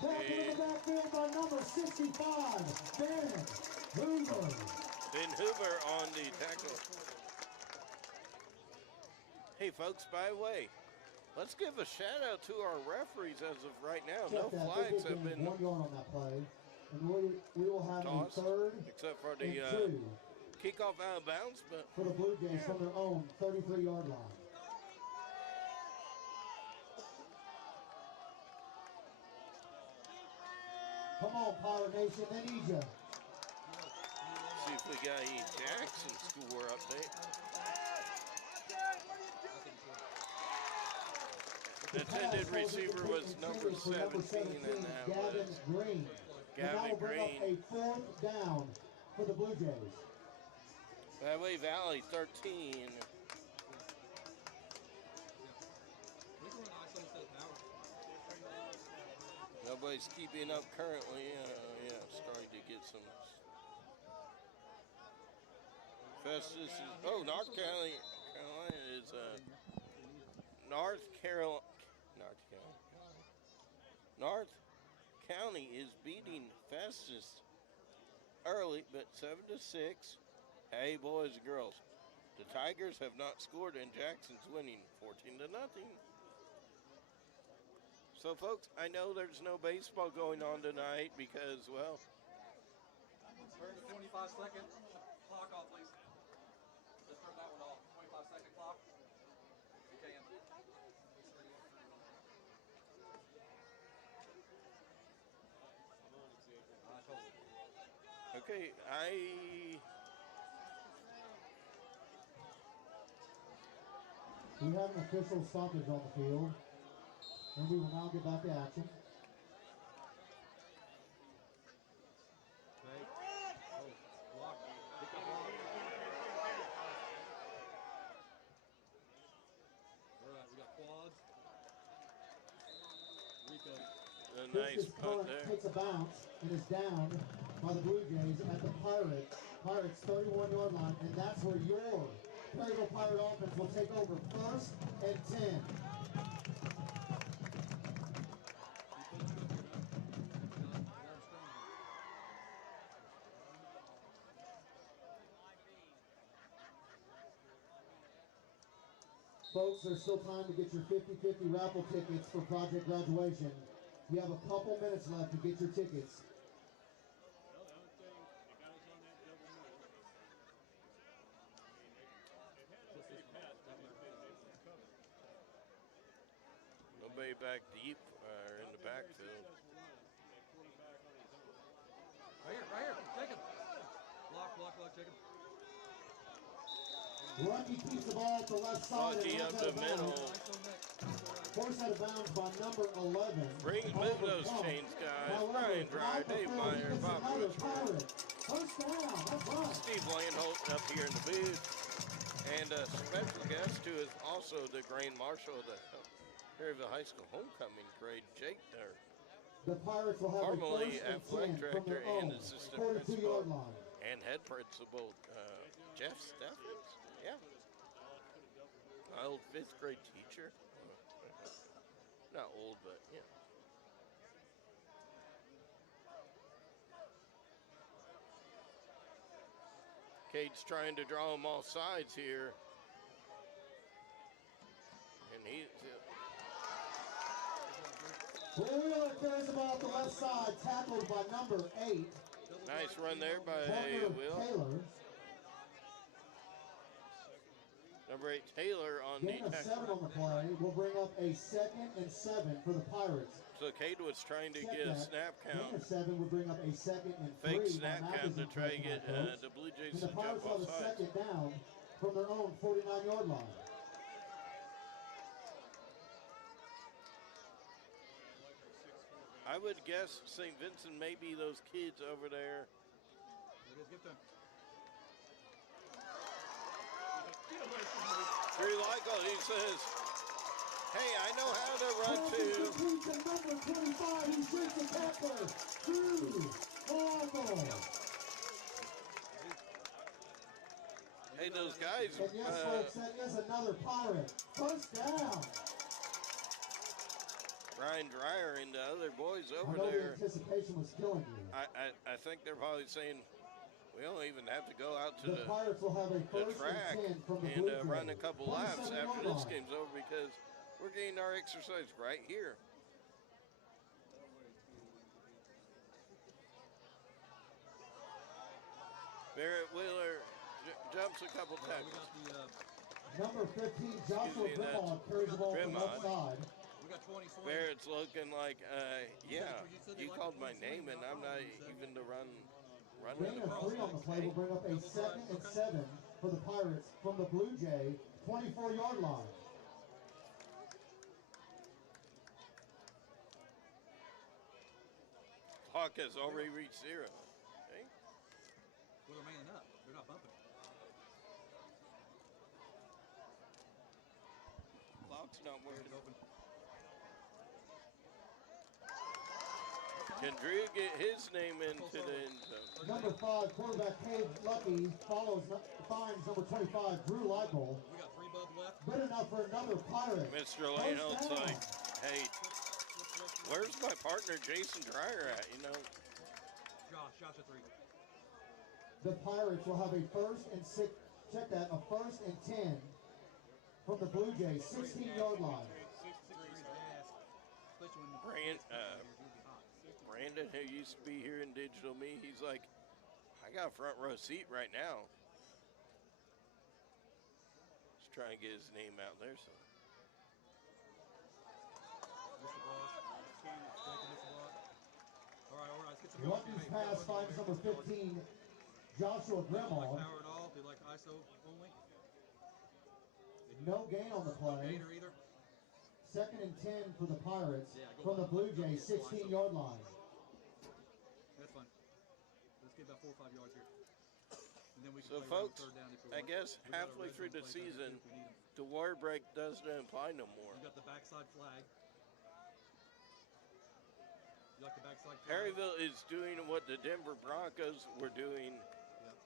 Back into the backfield by number 65, Ben Hoover. Ben Hoover on the tackle. Hey folks, by the way, let's give a shout out to our referees as of right now. No flags have been 1 yard on that play. And we will have tossed, a third except for the and 2 kickoff out of bounds, but for the Blue Jays from their own 33-yard line. Come on, Pirate Nation, they need you. see if we got any Jackson score update. The intended receiver was number 17, and that Gavin was Green. And that Gavin will bring up Green. a 4th down for the Blue Jays. That way, Valley 13. Nobody's keeping up currently. Yeah, starting to get some. Festus is. Oh, North Carolina is North County is beating Festus early, but 7-6. Hey, boys and girls, the Tigers have not scored and Jackson's winning 14-0. So, folks, I know there's no baseball going on tonight because, well, Turn the 25-second clock off, please. Just turn that one off. 25-second clock. You can. okay, We have an official stoppage on the field, and we will now get back to action. Okay. Oh, block. Pick up block. All right, we got quads. Rico. a nice This punt punt there. takes a bounce and is down by the Blue Jays at the Pirates 31-yard line, and that's where your Perryville Pirate offense will take over 1st and 10. Folks, there's still time to get your 50-50 raffle tickets for Project Graduation. You have a couple minutes left to get your tickets. Well, the only thing, the guys on that double move, they've had okay pass, but they've been able to cover. Nobody back deep or in the Not been very backfield. successful run. That quarterback on his own. Right here. Take him. Block, take him. Lucky keeps the ball at the left side. Lucky and up runs the out of bounds. middle. Forced out of bounds by number 11. Move those chains, guys. Brian Dry, Dave Meyer, Bob Bush, First down, that's right. Steve Landholt up here in the booth. And a special guest who is also the grand marshal of the Perryville High School homecoming parade, Jake there. The Pirates will have Formerly a 1st and athletic 10 from director their and own assistant 42-yard principal line. and head principal, Jeff Steffens. Yeah. My old 5th grade teacher. Not old, but yeah. Cade's trying to draw them all sides here. And he's Wheeler carries the ball at the left side, tackled by number 8. nice run there by Tucker Will. Taylor. Number 8 Taylor on the Gain of 7 tackle. on the play will bring up a 2nd and 7 for the Pirates. So Cade was trying to get a snap Gain of count, 7 would bring up a 2nd and 3. fake snap Math count is to try to incorrect get on those. the Blue Jays And to the Pirates jump have off a sides. 2nd down from their own 49-yard line. I would guess St. Vincent may be those kids over there. Get them. Drew Lytle, he says, hey, I know how to run Pass too. is complete to number 25. He shoots the tackler. Drew Lytle. Hey, those guys, And yes, folks, that is another Pirate. First down. Ryan Dreyer and the other boys I over know the there, anticipation was killing you. I think they're probably saying, we don't even have to go out to The Pirates will have a the 1st track and 10 from the Blue and run a Jays. couple laps 27-yard after this line. game's over because we're getting our exercise right here. Barrett Wheeler jumps a couple We tackles. got the. Number 15, Joshua Excuse me, that's Grimmauld carries the ball from the left Grimmauld. side. We got 20 swing. Barrett's looking like, yeah, you called my name and I'm not even to run Gain the of ball. 3 on the play will bring up a 2nd and 7 for the Pirates from the Blue Jay 24-yard line. Clock has already reached 0. Okay. Well, they're manning up. They're not bumping. Clock's not working. Open. Can Drew get his name into the end zone? Number 5, quarterback Cade Lucky finds number 25, Drew Lytle. We got 3 bubs left. Good enough for another Pirate. Mr. Laneholt's First down. like, hey, where's my partner Jason Dreyer at? You know, Josh at 3. the Pirates will have a first and 6, check that, a first and 10 from the Blue Jays, 16-yard line. Brandon, who used to be here in Digital Me, he's like, I got a front row seat right now. Just trying to get his name out there. So. All right, let's get some Lucky's pass finds number 15, Joshua Grimald. Power it all, do like ISO only. No gain on the play. Gainer either. Second and 10 for the Pirates from the Blue Jays, 16-yard line. That's fine. Let's get about 4 or 5 yards here. And then we can So, play folks, third down if we I want. guess We got a halfway red through zone the play back season, if we need 'em. the water break doesn't apply no more. You got the backside flag. You like the backside flag? Perryville is doing what the Denver Broncos were doing. Yep.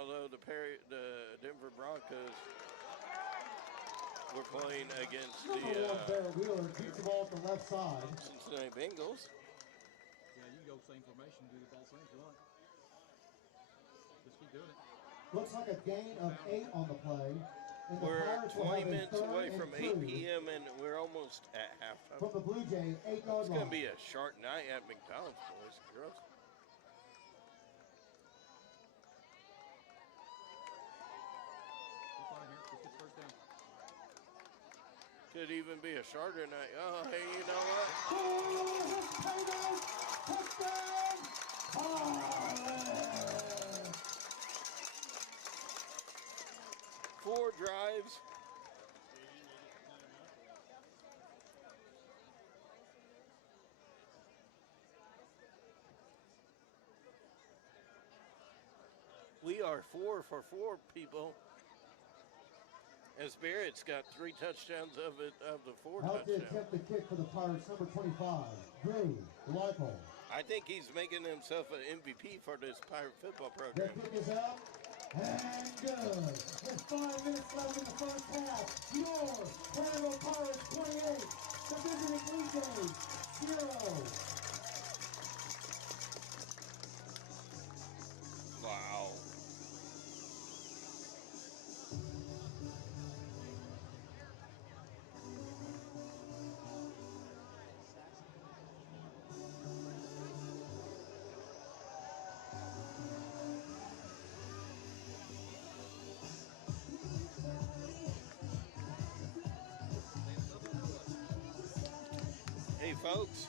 Although the Denver Broncos were playing against Number 1, the Barrett Wheeler keeps the ball at the left side. Cincinnati Bengals. Yeah, you can go same formation, do the ball same if you want. Just keep doing it. Looks like a gain of 8 on the play. And the We're Pirates will 20 have a minutes third away and from 2 8 p.m. and we're almost at halftime. from the Blue Jay, 8-yard line. It's going to be a short night at McDonald's, boys and girls. We're fine here. Just get first down. Could even be a shorter night. Oh, hey, you know what? Touchdown! 4 drives. We are 4 for 4, people. As Barrett's got 3 touchdowns of the 4 Out to touchdowns. attempt the kick for the Pirates, number 25, Drew Leipold. I think he's making himself an MVP for this Pirate football The program. kick is up and good. With 5 minutes left in the first half, your Perryville Pirates 28, the visiting Blue Jays 0. Wow. Hey folks,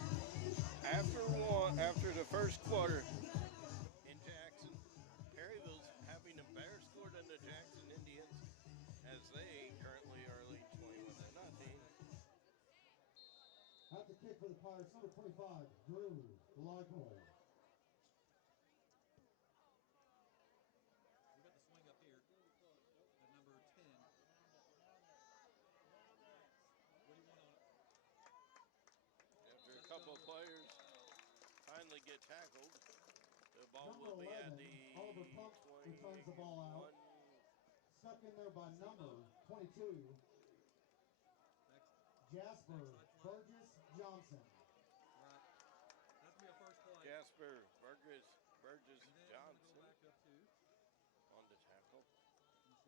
after the first quarter in Jackson, Perryville's having a better score than the Jackson Indians, as they currently are leading 21-0. Out the kick for the Pirates, number 25, Drew Leipold. We got the swing up here at number 10. What do you want on it? After a couple of players finally get tackled, the ball Number will be at 11, the Oliver Pump returns the ball out. 21. Stuck in there by number 22, Jasper Burgess Johnson. All right. That's going to be a first play. Jasper Burgess And then we're Johnson going to go back up to. on the tackle.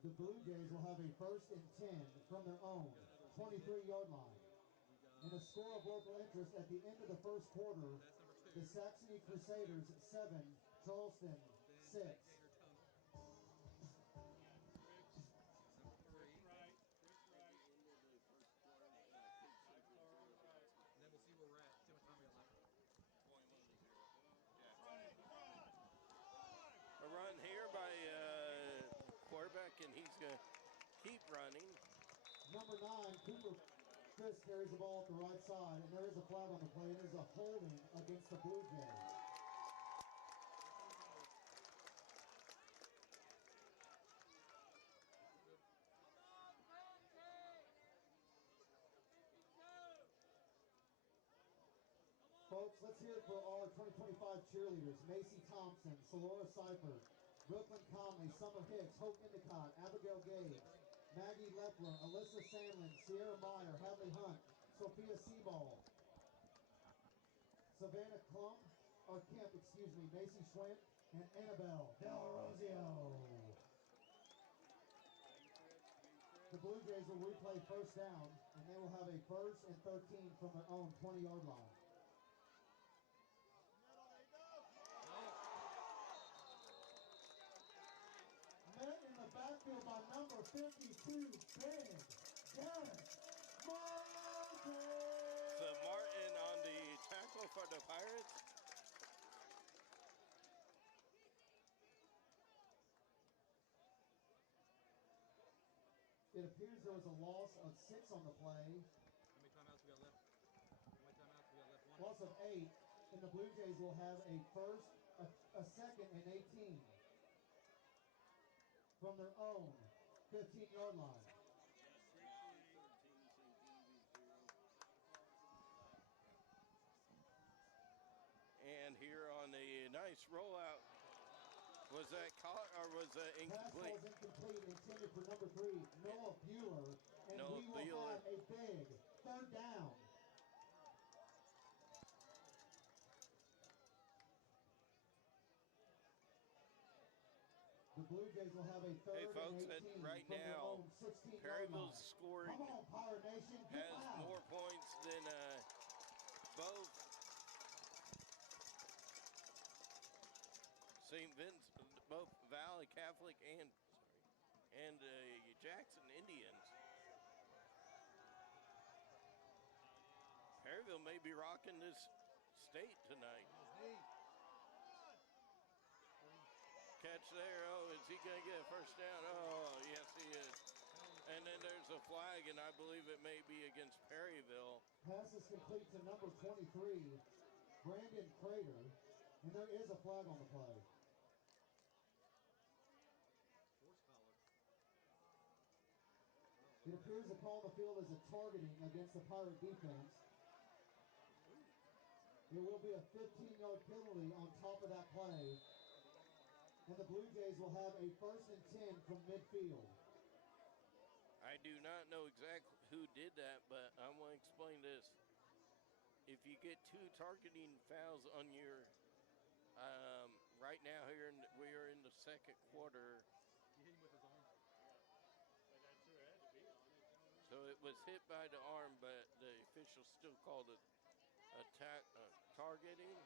The Blue Jays will have a first and 10 from their own 23-yard line. In a score of local interest at the end of the first quarter, That's number 2. the Saxony Crusaders 7, Charleston 6. Number 3. Right, Chris Wright. And then we'll see where we're at. See how much time we got left. A run here by quarterback, and he's going to keep running. Number 9, Cooper Fisk carries the ball at the right side, and there is a flag on the play. It is a holding against the Blue Jays. Folks, let's hear it for our 2025 cheerleaders. Macy Thompson, Solora Seifert, Brooklyn Conley, Summer Hicks, Hope Endicott, Abigail Gage, Maggie Lepler, Alyssa Sandlin, Sierra Meyer, Hadley Hunt, Sophia Seaball, Savannah Klum, Kemp, excuse me, Macy Schwint, and Annabelle Del Rosio. The Blue Jays will replay first down, and they will have a first and 13 from their own 20-yard line. Met in the backfield by number 52, Big Garrett Martin. So Martin on the tackle for the Pirates. It appears there was a loss of 6 on the play. How many timeouts we got left? How many timeouts we got left? One. Loss of 8, and the Blue Jays will have a first, a second, and 18 from their own 15-yard line. And here on a nice rollout, was that caught or was that incomplete? Pass was incomplete, intended for number 3, Noah Bueller, and Noah we will Bueller. have a big third down. The Blue Jays will have a third Hey folks, and 18 right from their now, own 16-yard Perryville's line. scoring Come on, Pirate Nation, get has loud. more points than both St. Vincent, both Valley Catholic and Jackson Indians. Perryville may be rocking this state tonight. Catch there. Oh, is he going to get a first down? Oh, yes, he is. And then there's a flag, and I believe it may be against Perryville. Pass is complete to number 23, Brandon Crater, and there is a flag on the play. It appears the call on the field is a targeting against the Pirate defense. It will be a 15-yard penalty on top of that play, and the Blue Jays will have a first and 10 from midfield. I do not know exactly who did that, but I want to explain this. If you get 2 targeting fouls on your, right now here, we are in the second quarter. You hit him with his arm. But that's who it had to be on it. So it was hit by the arm, but the officials still called it targeting.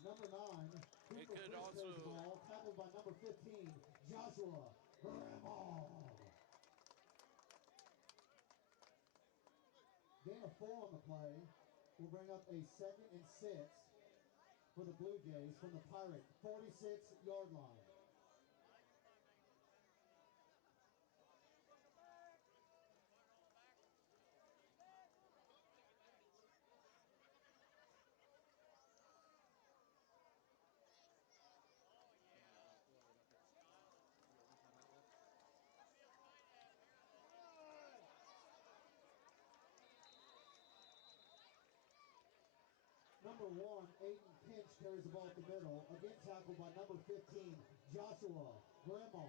Number 9, It Cooper could Briscoe's also- ball, tackled by number 15, Joshua Grandma. Gain of 4 on the play will bring up a second and 6 for the Blue Jays from the Pirate 46-yard line. Number 1, Aiden Pinch carries the ball at the middle. Again tackled by number 15, Joshua Grandma.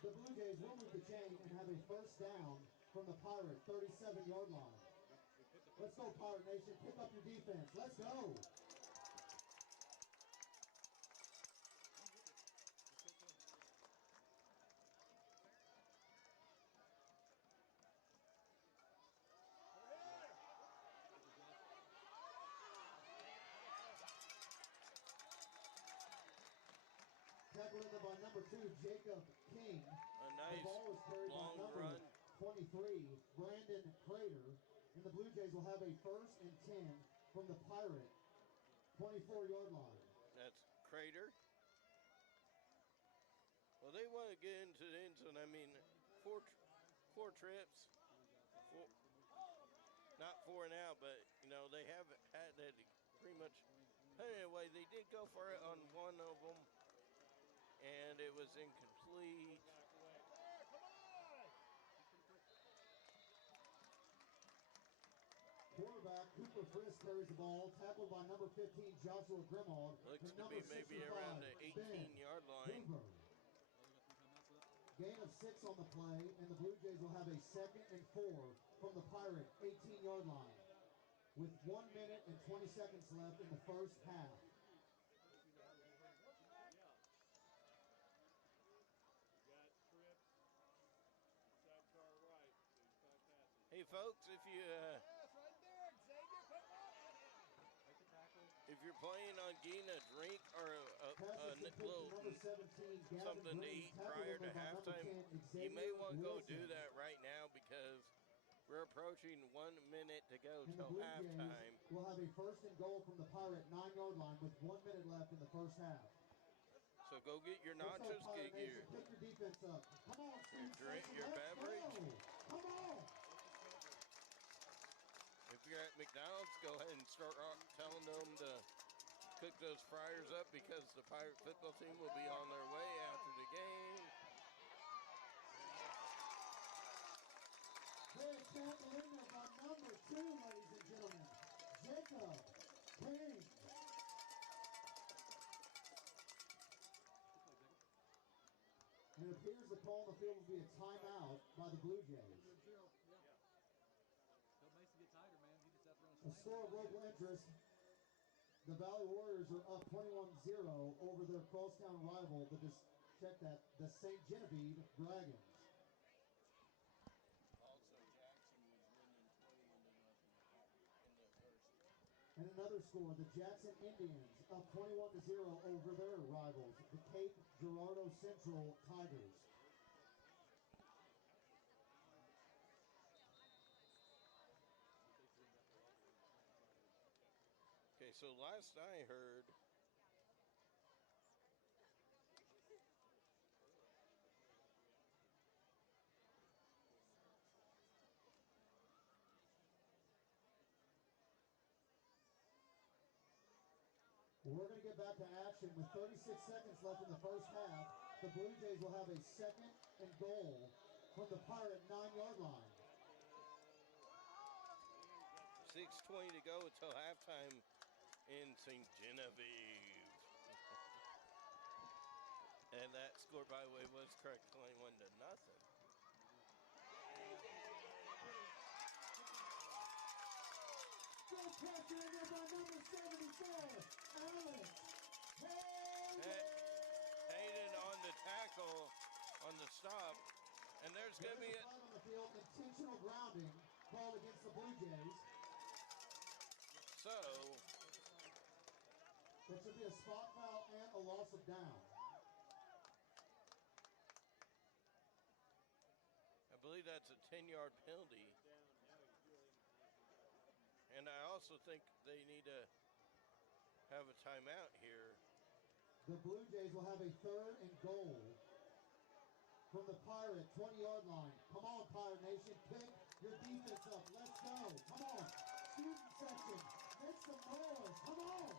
The Blue Jays will move the chain and have a first down from the Pirate 37-yard line. Let's go, Pirate Nation. Pick up your defense. Let's go. Tackled in by number 2, Jacob King. A nice The ball was carried by long number run. 23, Brandon Crater. And the Blue Jays will have a first and 10 from the Pirate 24-yard line. That's Crater. Well, they want to get into the end zone. I mean, four trips, not 4 and out, but, you know, they haven't had that pretty much. Anyway, they did go for it on one of them, and it was incomplete. Quarterback Cooper Frisk carries the ball, tackled by number 15, Joshua Grimald. Looks and to number be maybe 65, around the Ben 18-yard line. Hoover. Gain of 6 on the play, and the Blue Jays will have a 2nd and 4 from the Pirate 18-yard line with 1 minute and 20 seconds left in the first half. You got tripped. Sidecar right, so he's probably passing. Hey, folks, if you if you're planning on getting a drink or a little something to eat prior to halftime, you may want to go do that right now because we're approaching 1 minute to go And the till Blue halftime. Jays will have a 1st and goal from the Pirate 9-yard line with 1 minute left in the first half. So go get your Let's go, nachos, Pirate get your Nation. Pick your defense up. Come on, student drink, section, your let's beverage. go. Come on. If you're at McDonald's, go ahead and start telling them to cook those fryers up because the Pirate football team will be on their way after the game. Big tackle in there by number 2, ladies and gentlemen. Jacob King. And it appears the call on the field will be a timeout by the Blue Jays. Don't Mason get tighter, man. He just has to run A score of local interest. The Valley Warriors are up 21-0 over their crosstown rival, the St. Genevieve Dragons. Also, Jackson was winning 20-0 in the first. And another score, the Jackson Indians up 21-0 over their rivals, the Cape Girardeau Central Tigers. Okay, so last I heard, We're going to get back to action with 36 seconds left in the first half. The Blue Jays will have a 2nd and goal from the Pirate 9-yard line. 6:20 to go until halftime in St. Genevieve. And that score, by the way, was correct, 21-0. Good pressure in there by number 74, Alex Hayden on the tackle, on the stop. And there's going to be a on the field, intentional grounding called against the Blue Jays. so There should be a spot foul and a loss of down. I believe that's a 10-yard penalty. And I also think they need to have a timeout here. The Blue Jays will have a 3rd and goal from the Pirate 20-yard line. Come on, Pirate Nation, pick your defense up. Let's go. Come on, student section, make some noise. Come on.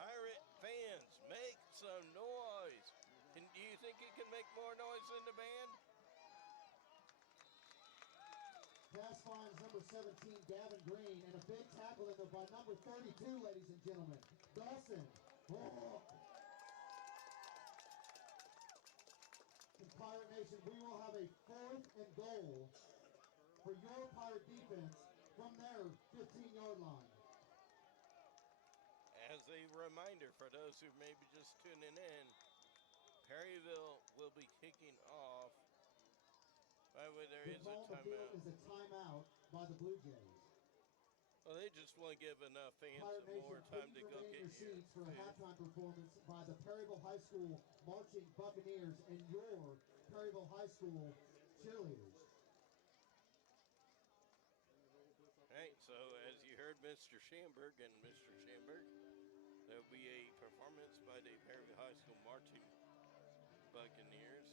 Pirate fans, make some noise. Do you think it can make more noise than the band? Pass finds number 17, Gavin Green, and a big tackle in there by number 32, ladies and gentlemen, Dawson. Oh. In Pirate Nation, we will have a 4th and goal for your Pirate defense from their 15-yard line. As a reminder for those who may be just tuning in, Perryville will be kicking off. By the way, there The is a call on the field timeout. is a timeout by the Blue Jays. Well, they just want to give enough fans Pirate some more Nation, time please to go remain in your get your seats for a food. halftime performance by the Perryville High School Marching Buccaneers and your Perryville High School cheerleaders. All right, so as you heard Mr. Schamberg and Mr. Schamberg, there will be a performance by the Perryville High School Marching Buccaneers.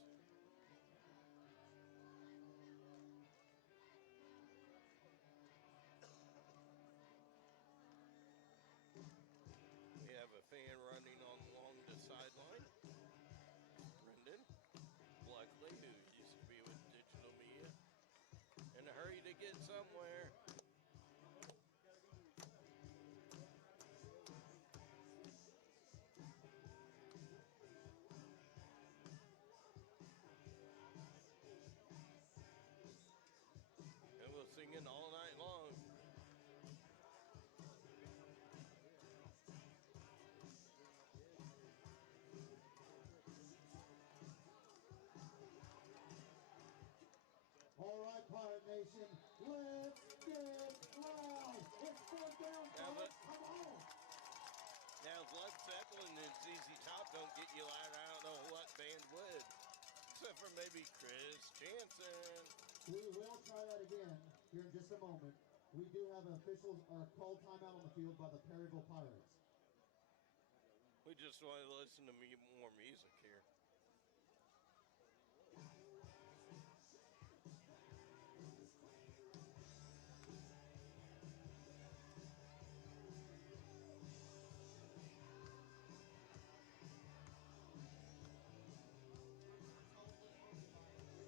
We have a fan running along the sideline. Brendan Bluckley, who used to be with Digital Media. Nation. Let's get loud. It's fourth down, Yeah, but- folks. Come on. Now, if Led Zeppelin and ZZ Top don't get you loud, I don't know what band would. Except for maybe Chris Jansen. We will try that again here in just a moment. We do have an official called timeout on the field by the Perryville Pirates. We just want to listen to more music here.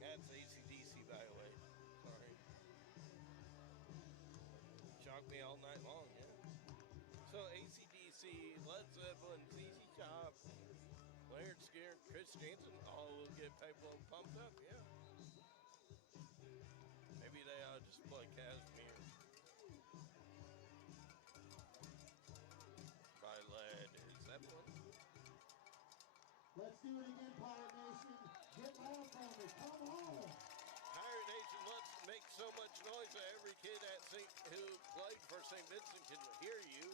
That's AC/DC, by the way. Sorry. Shocked me all night long, yeah. So AC/DC, Led Zeppelin, ZZ Top, Leonard Skinner, Chris Jansen, all will get people pumped up, yeah. Maybe they ought to just play Casimir by Led Zeppelin. Let's do it again, Pirate Nation. Get loud for me. Come on. Pirate Nation, let's make so much noise that every kid at who played for St. Vincent can hear you.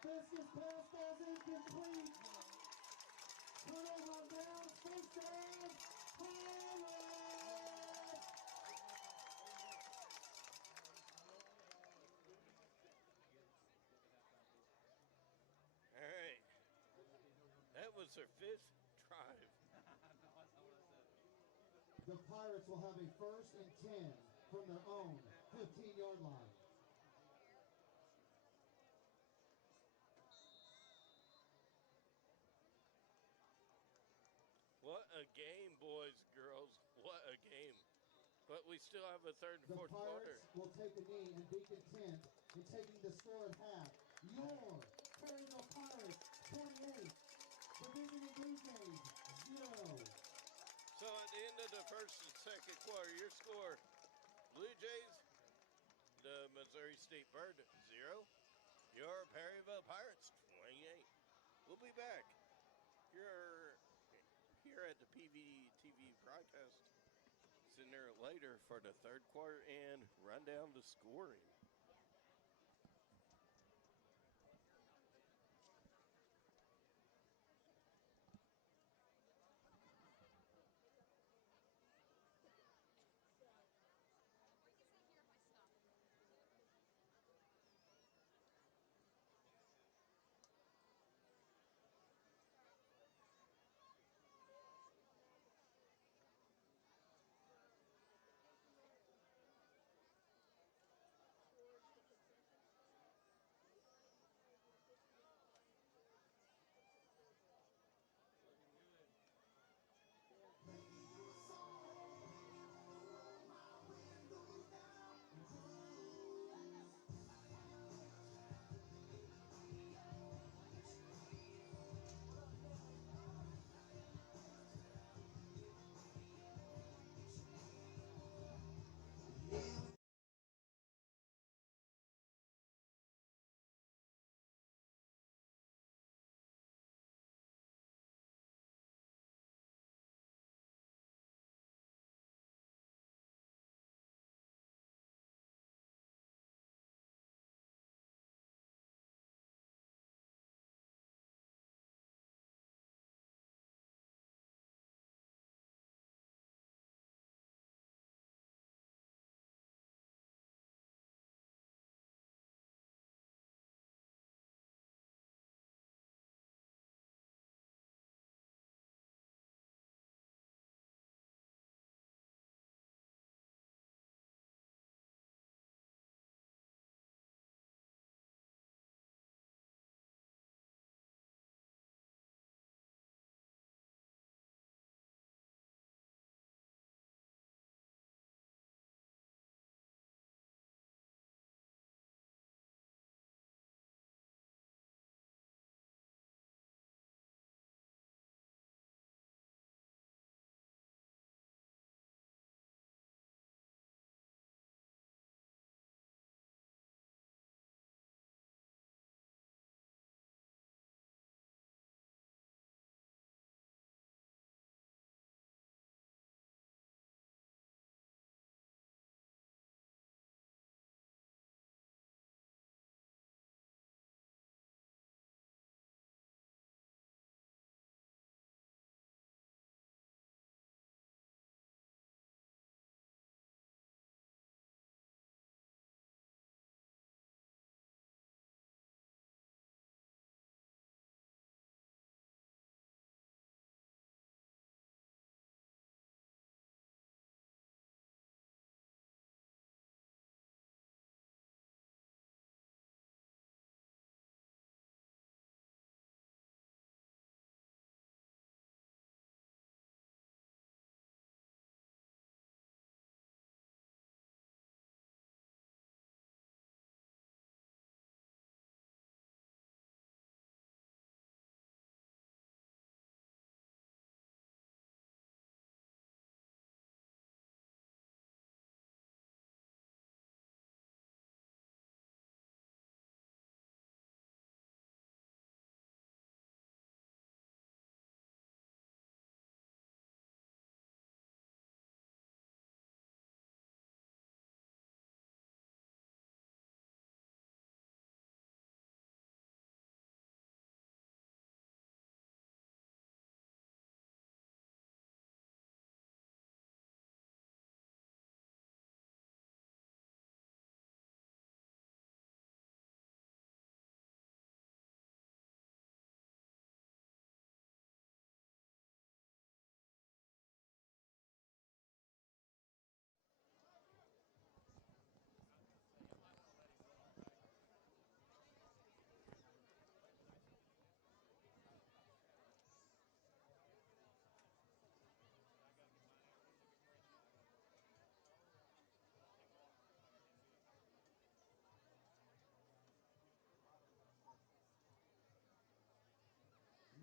Biscuits pass falls incomplete. Turnover on down. First down. Pirates. All right. That was their fifth drive. The Pirates will have a 1st and 10 from their own 15-yard line. What a game, boys and girls. What a game. But we still have a third and The fourth quarter. Pirates will take a knee and be content in taking the score at half. Your Perryville Pirates 28, Division of DJs 0. So at the end of the first and second quarter, your score, Blue Jays, the Missouri State Bird, 0. Your Perryville Pirates, 28. We'll be back here at the PVTV broadcast center later for the third quarter and run down the scoring.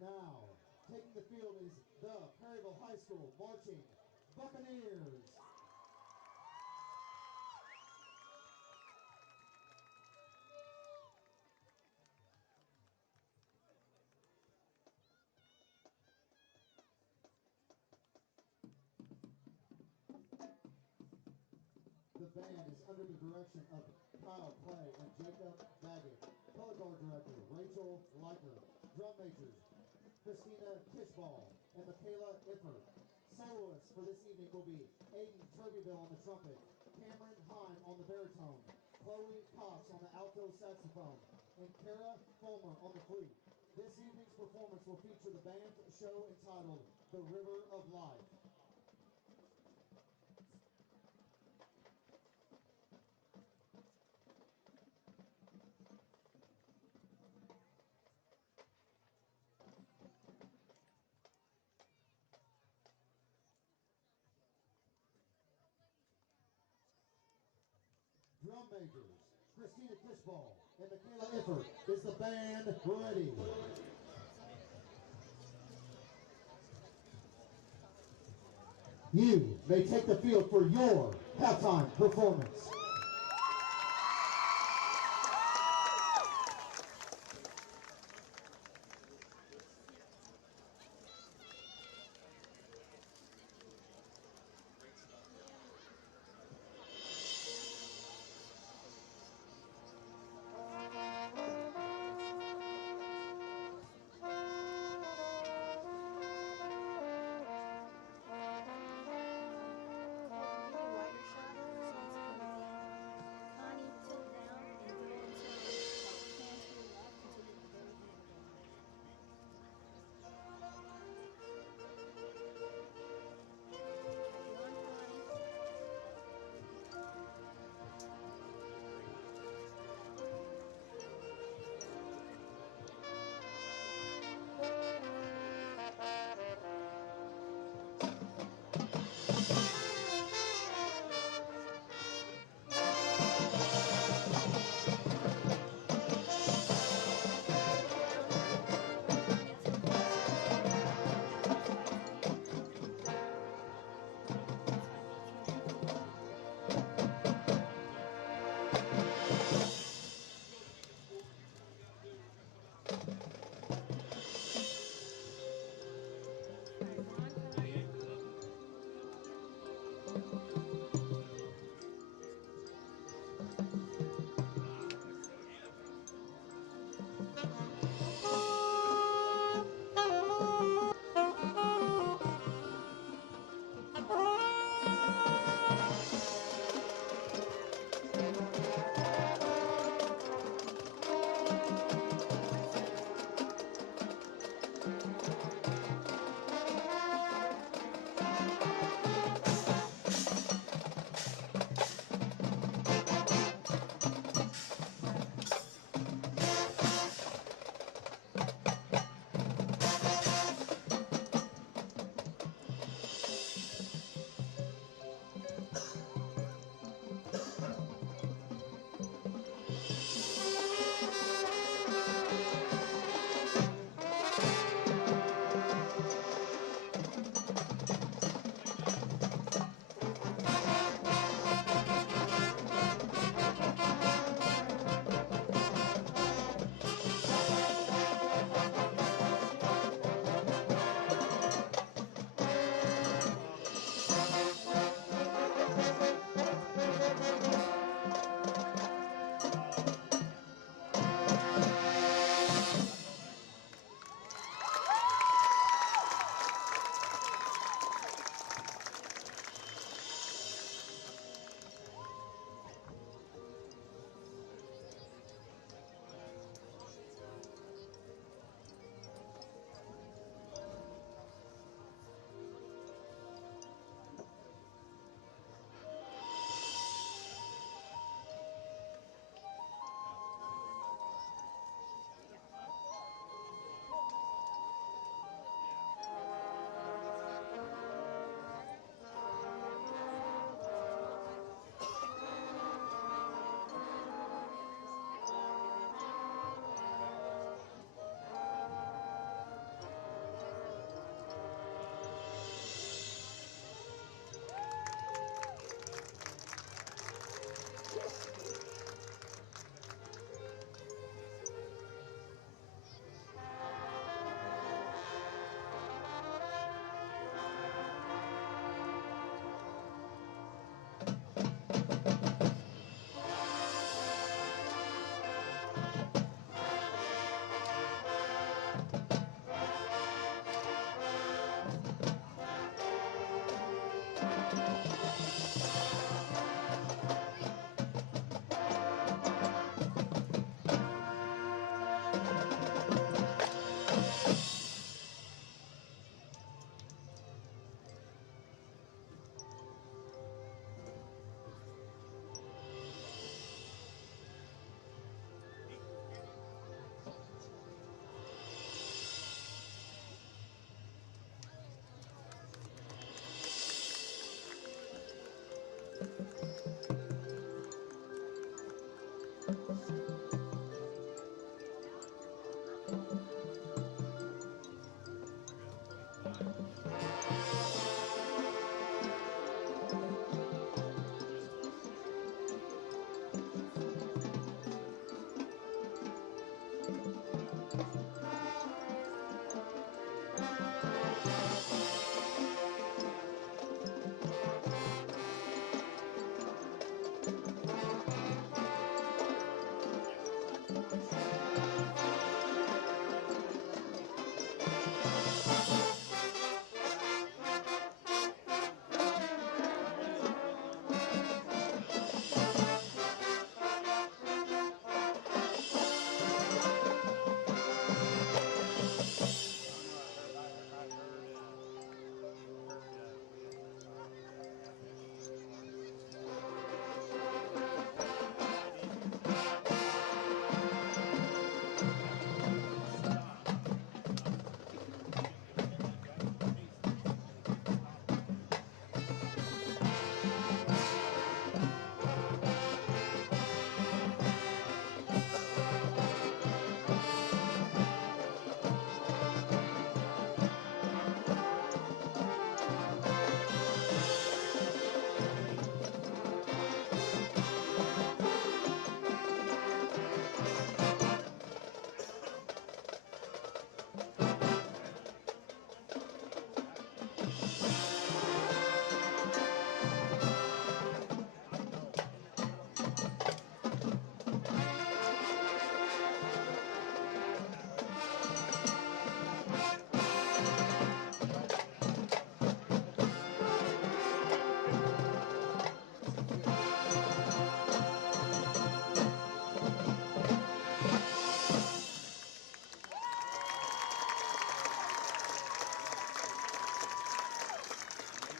Now, taking the field is the Perryville High School Marching Buccaneers. The band is under the direction of Kyle Clay and Jacob Baggett. Color guard director, Rachel Leiker. Drum majors, Christina Kishball and Michaela Iffer. Soloists for this evening will be Aiden Perryville on the trumpet, Cameron Heim on the baritone, Chloe Cox on the alto saxophone, and Kara Fulmer on the flute. This evening's performance will feature the band show entitled The River of Life. Drum majors, Christina Kishball and Michaela Iffer. Is the band ready? You may take the field for your halftime performance.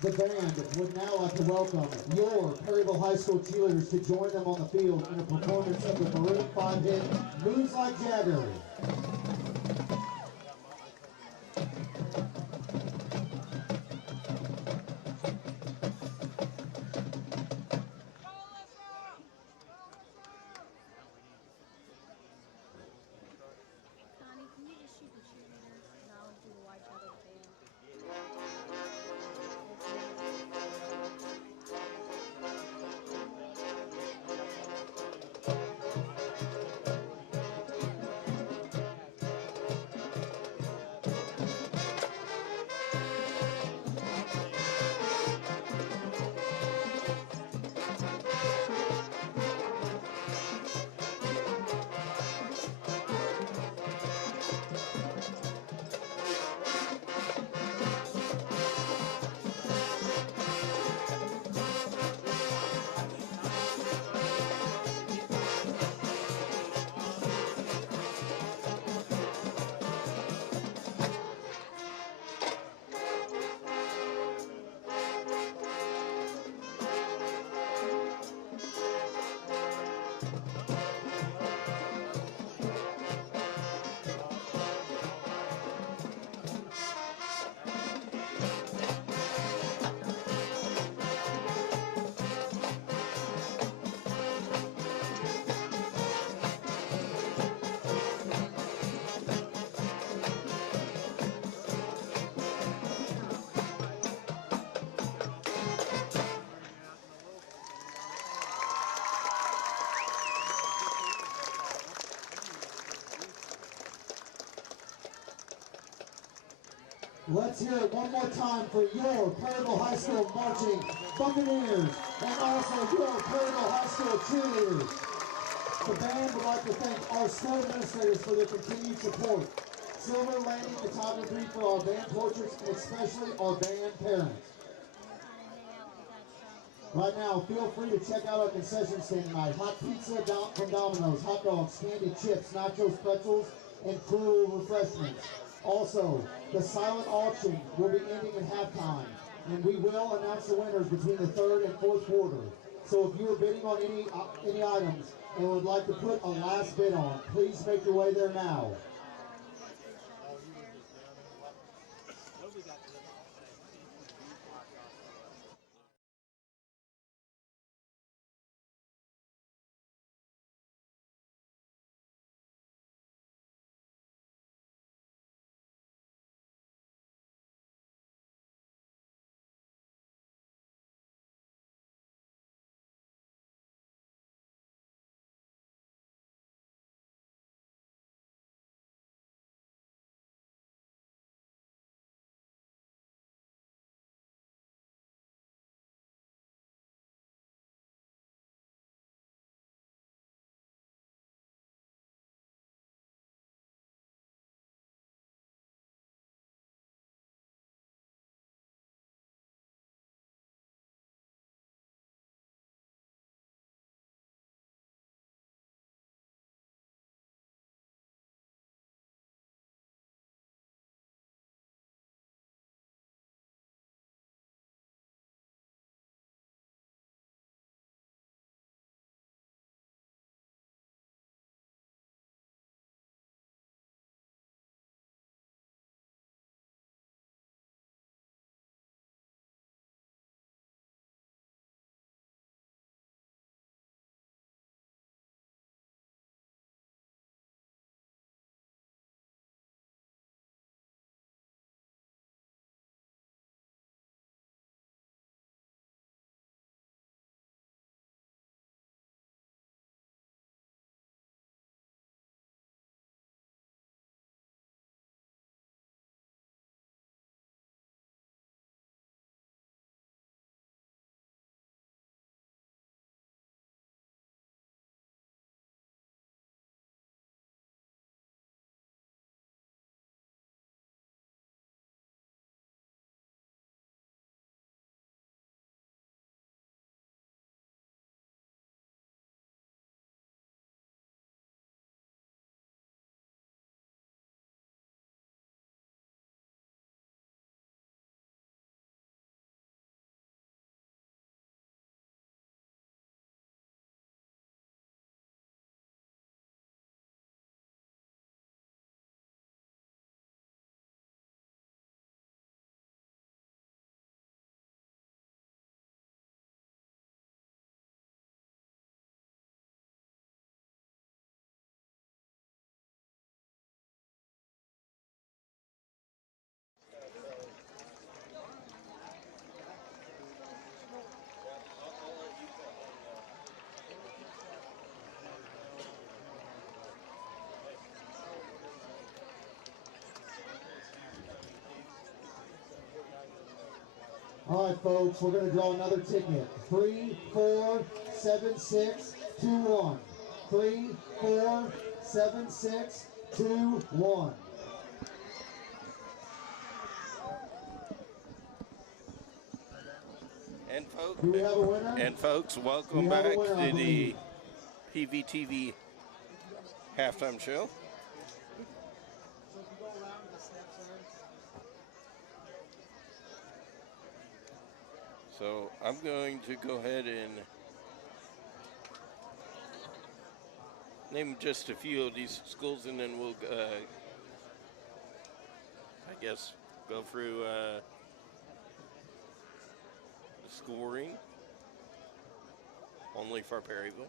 The band would now like to welcome your Perryville High School cheerleaders to join them on the field in a performance of the Maroon 5 hit, Moves Like Jagger. Connie, can you just shoot the cheerleaders and I'll do the white out of the band? Let's hear it one more time for your Perryville High School marching Buccaneers and also your Perryville High School cheerleaders. The band would like to thank our school administrators for their continued support. Silver landing photography for our band portraits and especially our band parents. Right now, feel free to check out our concession stand tonight. Hot pizza from Domino's, hot dogs, candy, chips, nachos, pretzels, and cool refreshments. Also, the silent auction will be ending at halftime, and we will announce the winners between the third and fourth quarter. So if you are bidding on any items and would like to put a last bid on, please make your way there now. All right, folks, we're going to draw another ticket. 3, 4, 7, 6, 2, 1. 3, 4, 7, 6, 2, 1. Do we have a winner? And folks, welcome We have a back winner, I to the believe. PVTV halftime show. So I'm going to go ahead and name just a few of these schools, and then we'll, I guess, go through the scoring. Only for Perryville.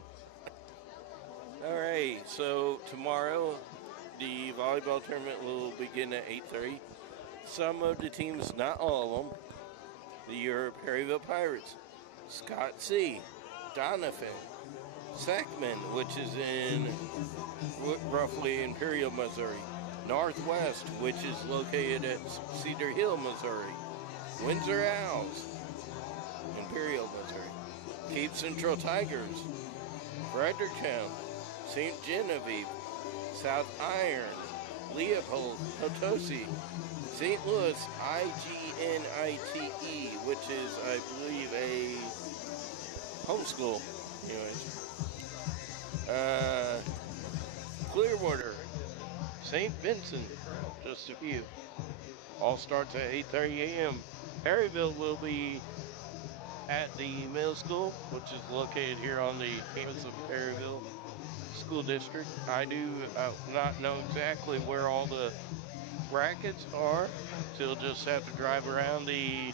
All right, so tomorrow the volleyball tournament will begin at 8:30. Some of the teams, not all of them, the Perryville Pirates, Scott C., Donovan, Sackman, which is in roughly Imperial, Missouri, Northwest, which is located at Cedar Hill, Missouri, Windsor Owls, Imperial, Missouri, Cape Central Tigers, Fredericktown, St. Genevieve, South Iron, Leopold, Potosi, St. Louis, IGNITE, which is, I believe, a homeschool. Anyways. Clearwater, St. Vincent, just a few. All starts at 8:30 a.m. Perryville will be at the middle school, which is located here on the campus of Perryville School District. I do not know exactly where all the brackets are, so you'll just have to drive around the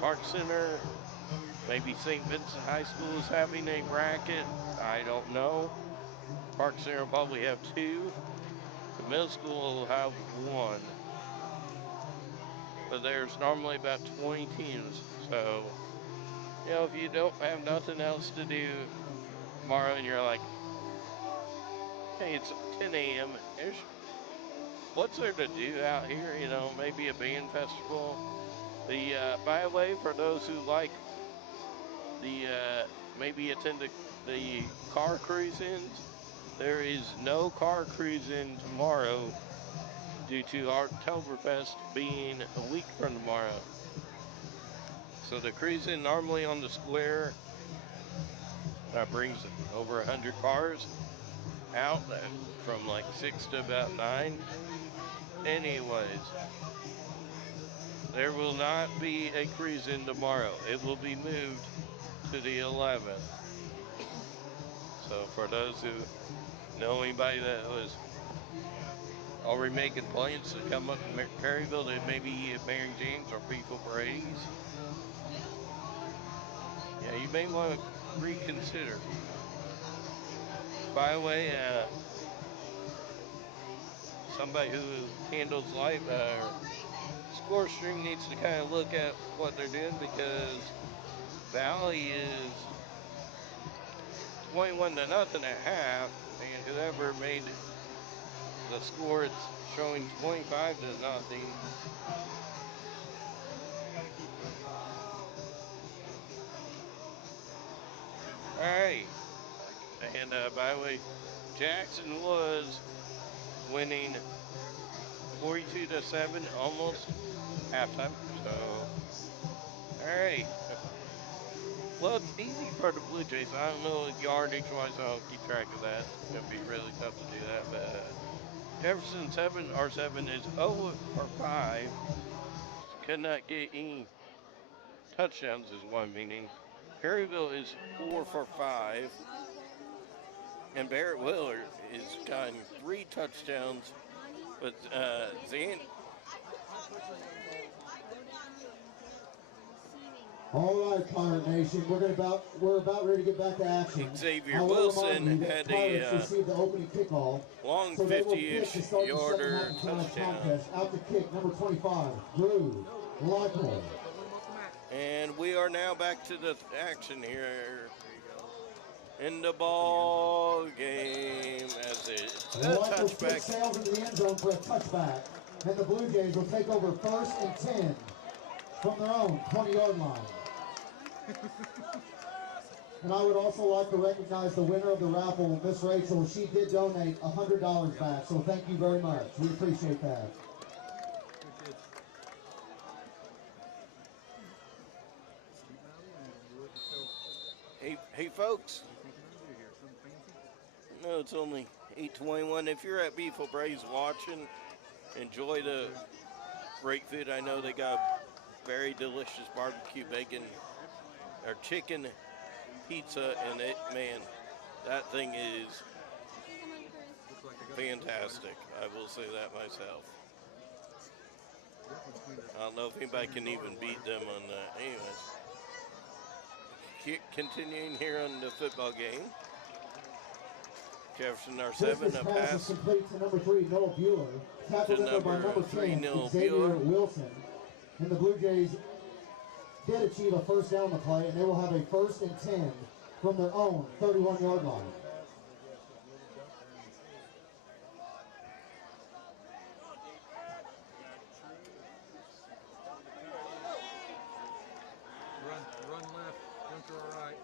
Park Center. Maybe St. Vincent High School is having a bracket. I don't know. Park Center will probably have 2. The middle school will have 1. But there's normally about 20 teams, so you know, if you don't have nothing else to do tomorrow and you're like, hey, it's 10 a.m., what's there to do out here? You know, maybe a band festival. By the way, for those who like maybe attend the car cruise-ins, there is no car cruise-in tomorrow due to Oktoberfest being a week from tomorrow. So the cruise-in normally on the square brings over 100 cars out from like 6 to about 9. Anyways, there will not be a cruise-in tomorrow. It will be moved to the 11th. So for those who know anybody that was already making plans to come up to Perryville to maybe eat at Mary Jane's or People Brady's, yeah, you may want to reconsider. By the way, somebody who handles live score stream needs to kind of look at what they're doing, because Valley is 21-0 at half, and whoever made the score, it's showing 25-0. All right, and by the way, Jackson was winning 42-7 almost halftime. So, all right. Well, it's easy for the Blue Jays. I don't know yardage-wise. I don't keep track of that. It's going to be really tough to do that. But Jefferson R7 is 0 for 5. Could not get any touchdowns is one meaning. Perryville is 4 for 5. And Barrett Willard is gotten 3 touchdowns. But Zan. All right, Pirate Nation, we're about ready to get back to action. Xavier Wilson had a received the opening kickoff, long so 50-ish yarder touchdown. Out the kick, number 25, Drew Lytle. And we are now back to the action here in the ball game as a touchback. Sails into the end zone for a touchback, and the Blue Jays will take over 1st and 10 from their own 20-yard line. And I would also like to recognize the winner of the raffle, Miss Rachel. She did donate $100 back, so thank you very much. We appreciate that. Hey folks. No, it's only 8:21. If you're at Beef O'Brae's watching, enjoy the great food. I know they got very delicious barbecue bacon or chicken pizza, and it, man, that thing is fantastic. I will say that myself. I don't know if anybody can even beat them on that. Anyways, continuing here on the football game. Jefferson R7, a pass complete to number 3, Noah Bueller. Tackled in there by number 10, Noah Xavier Bueller. Wilson. And the Blue Jays did achieve a first down on the play, and they will have a 1st and 10 from their own 31-yard line. Run left, center all right.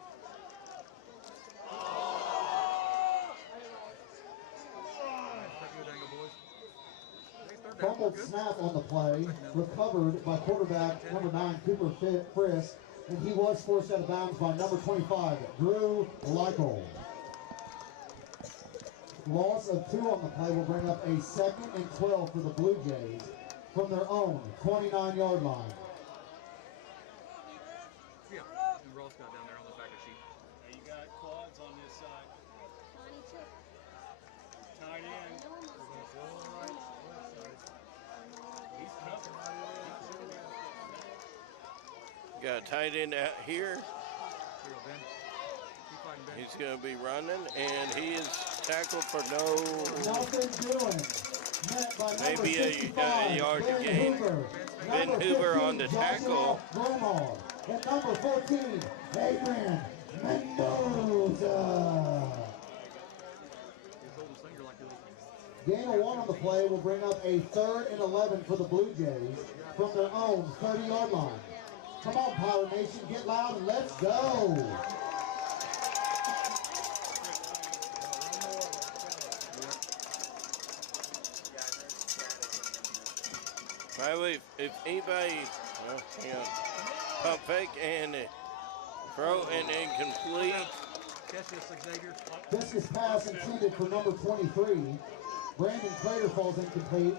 Fumbled snap on the play, recovered by quarterback number 9, Cooper Frisk, and he was forced out of bounds by number 25, Drew Leichel. Loss of 2 on the play will bring up a 2nd and 12 for the Blue Jays from their own 29-yard line. Yeah, and Ross got down there on the back of sheet. You got quads on this side. Connie took. Tight end. He's covered. got a tight end out here. Here you go, Ben. Keep fighting, Ben. He's going to be running, and he is tackled for no, Nothing doing. Met by maybe number a 65, yard to Ben gain. Hoover. Ben Number Hoover 15, on the Joshua tackle. Gromar. And number 14, Adrian Mendoza. He's holding his finger like this. Gain of 1 on the play will bring up a 3rd and 11 for the Blue Jays from their own 30-yard line. Come on, Power Nation, get loud and let's go. By the way, if anybody, pump fake and throw and incomplete. Catch this, Xavier. This is pass intended for number 23. Brandon Crater falls incomplete.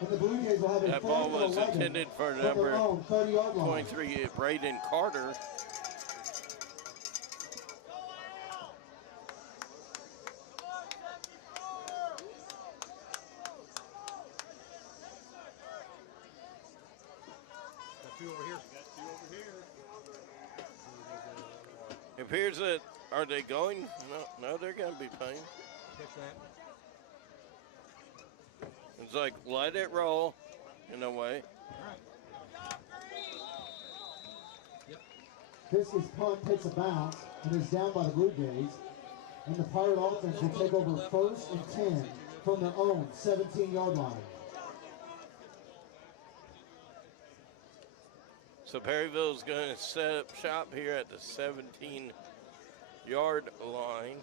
And the Blue Jays will have a That 4th ball and was 11 intended for from their number own 30-yard line. 23, Braden Carter. Got 2 over here. Got 2 over here. It appears that, are they going? No, they're going to be playing. Catch that. It's like, let it roll in a way. All right. Yep. Fisk's punt takes a bounce and is down by the Blue Jays. And the Pirate offense will take over 1st and 10 from their own 17-yard line. So Perryville's going to set up shop here at the 17-yard line.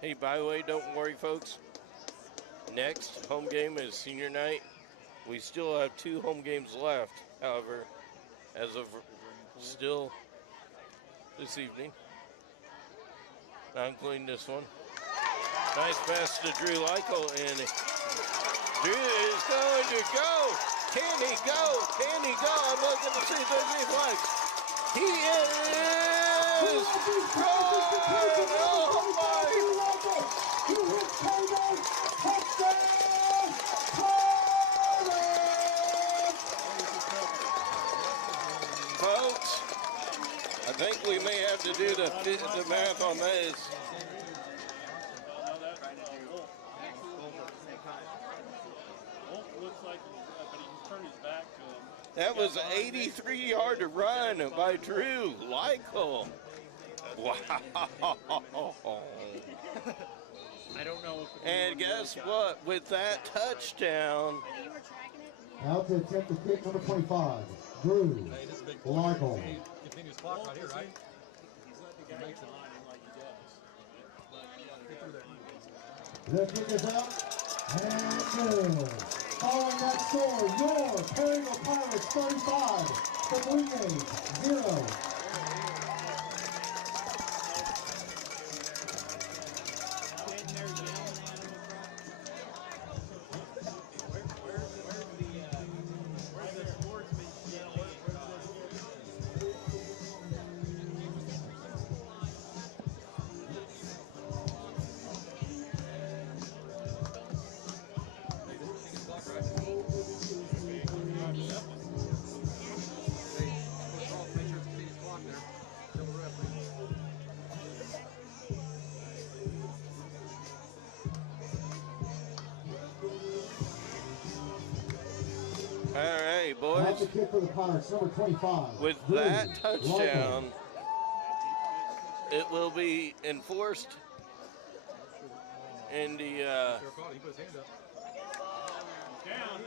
Hey, by the way, don't worry, folks. Next home game is senior night. We still have 2 home games left, however, as of still this evening. Not including this one. Nice pass to Drew Leichel, and Drew is going to go. Can he go? Can he go? I'm looking to see if there's any flags. He is going! Oh my! Folks, I think we may have to do the math on this. Wolf looks like, but he can turn his back to him. That was an 83-yard run by Drew Leichel. Wow. I don't know. And guess what? With that touchdown, Oh, you were tracking it? Yeah. Now to attempt the kick, number 25, Drew Hey, this is big. Michael. Continuous clock right here, right? He's let the guy get line like he does. But Get through there. The kick is up, and good. Following that score, your Perryville Pirates 35, the Blue Jays 0. where's the sportsmanship? Hey, this is continuous clock, right? Hey, Ross, make sure it's continuous clock there. Tell the ref, please. all right, That's the boys. kick for the Pirates, number 25. With Drew that touchdown, Michael. it will be enforced in the Sure caught it. He put his hand up. Down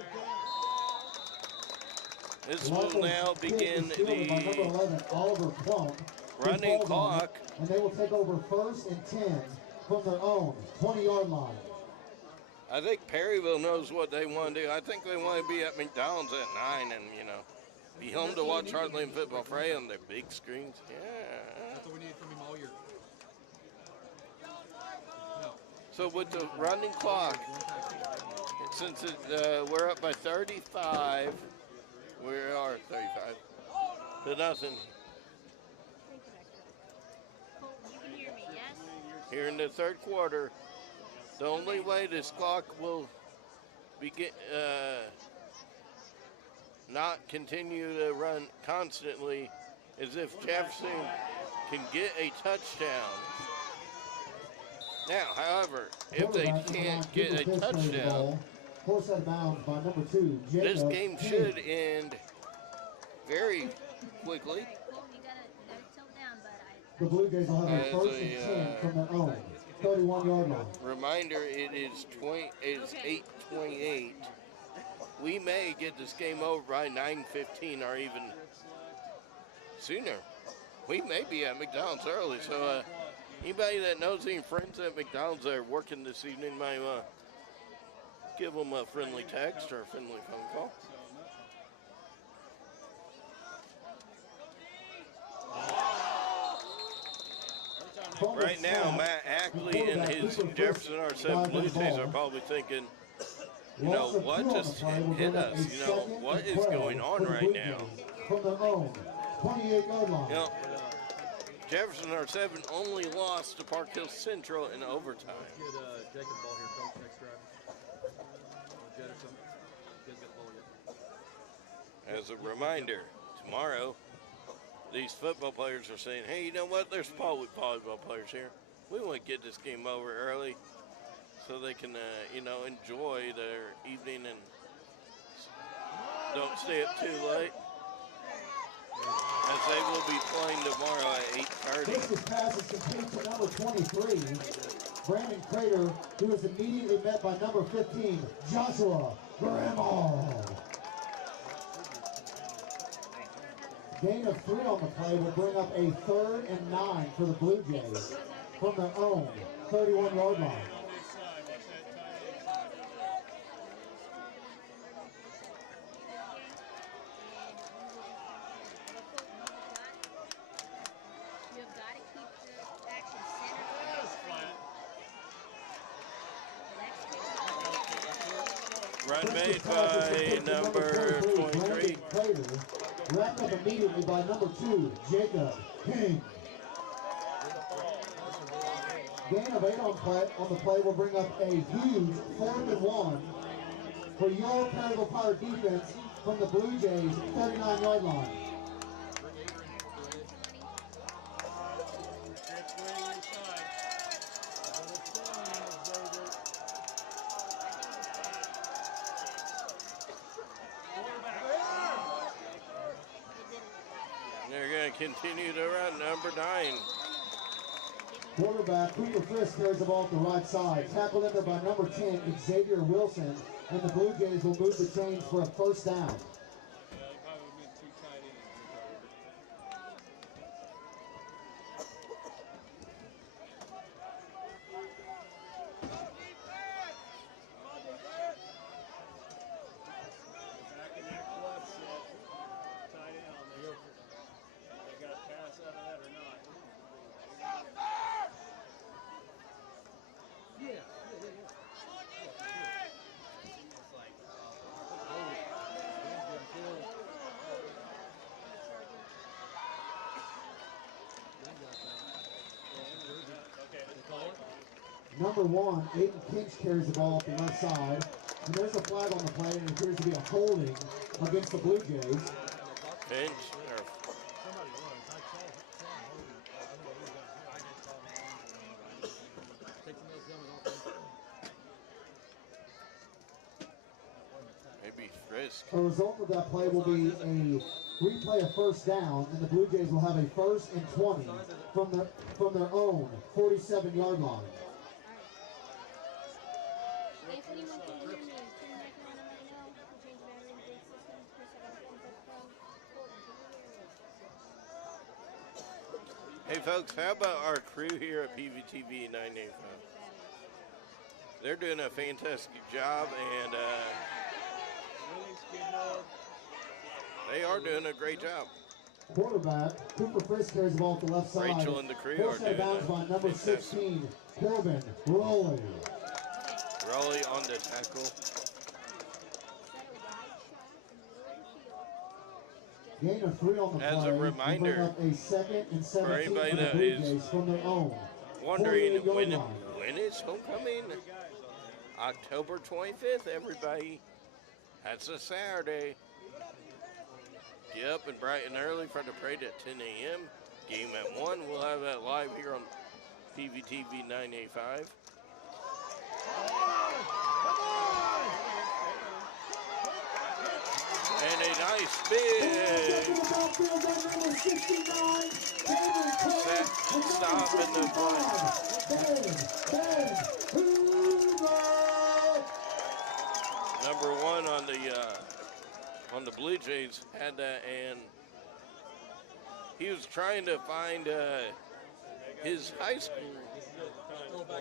there. this will now begin By number the 11, Oliver Plump. running Who falls on it, clock. And they will take over first and 10 from their own 20-yard line. I think Perryville knows what they want to do. I think they want to be at McDonald's at 9 and, be home to watch Heartland Football Fray on their big screens. Yeah. That's what we needed from him all year. No. So with the running clock, since we're up by 35, we are 35 to nothing Colt, you can hear me, yes? here in the third quarter. The only way this clock will begin, not continue to run constantly is if Jefferson can get a touchdown. Now, however, if they can't get a touchdown, Forced out of bounds by number 2, Jacob. this game should end very quickly. All right, Colt, you gotta tilt down, but The Blue Jays will have a As first a, and 10 from their own 31-yard line. Reminder: it is 8:28. We may get this game over by 9:15 or even sooner. We may be at McDonald's early, so anybody that knows any friends at McDonald's that are working this evening might give them a friendly text or a friendly phone call. Right now, Matt Ackley and his Jefferson R7 Blue Jays are probably thinking, what just hit us? What is going on right now? From their own 28-yard line. Jefferson R7 only lost to Park Hill Central in overtime. Get Jacob ball here, coach, next drive. Jefferson. Get the ball yet. As a reminder, tomorrow, these football players are saying, hey, you know what? There's volleyball players here. We want to get this game over early so they can, enjoy their evening and don't stay up too late. As they will be playing tomorrow at 8:30. This pass is complete to number 23, Brandon Crater, who is immediately met by number 15, Joshua Grandma. Gain of 3 on the play will bring up a 3rd and 9 for the Blue Jays from their own 31-yard line. You have got to keep the action centered. That's flat. Run made by number 23. Wrapped up immediately by number 2, Jacob King. Gain of 8 on the play will bring up a huge 4th and 1 for your Perryville Pirate defense from the Blue Jays 39-yard line. That's way inside. They're going to continue to run number 9. Quarterback Cooper Frisk carries the ball to the right side. Tackled in there by number 10, Xavier Wilson. And the Blue Jays will move the chains for a first down. Yeah, they probably meant two tight ends. Back in that club set, tight end on there. They got a pass out of that or not? Yeah. Number 1, Aiden Kinch carries the ball up the left side. And there's a flag on the play, and it appears to be a holding against the Blue Jays. Finch, or maybe Frisk. A result of that play will be a replay of first down, and the Blue Jays will have a 1st and 20 from their own 47-yard line. If anyone can hear me, turn back on right now. Change battery in brake system. Press that button. Colton, can you hear us? Hey folks, how about our crew here at PVTV 985? They're doing a fantastic job, and they are doing a great job. Quarterback Cooper Frisk carries the ball to the left side. Rachel and the crew Forced are out of doing bounds by a number fantastic. 16, Corbin Rowley. Raleigh on the tackle. Set a wide shot in the middle of the field. Just Gain of 3 on the As a play. reminder, Bring up a 2nd and 17 anybody for the that Blue is Jays from their own Wondering 48-yard line. when is homecoming? October 25th, everybody. That's a Saturday. Get up and bright and early for the parade at 10 a.m. Game at 1. We'll have that live here on PVTV 985. And a nice big stop in the number 1 on the Blue Jays had that, and he was trying to find his high school,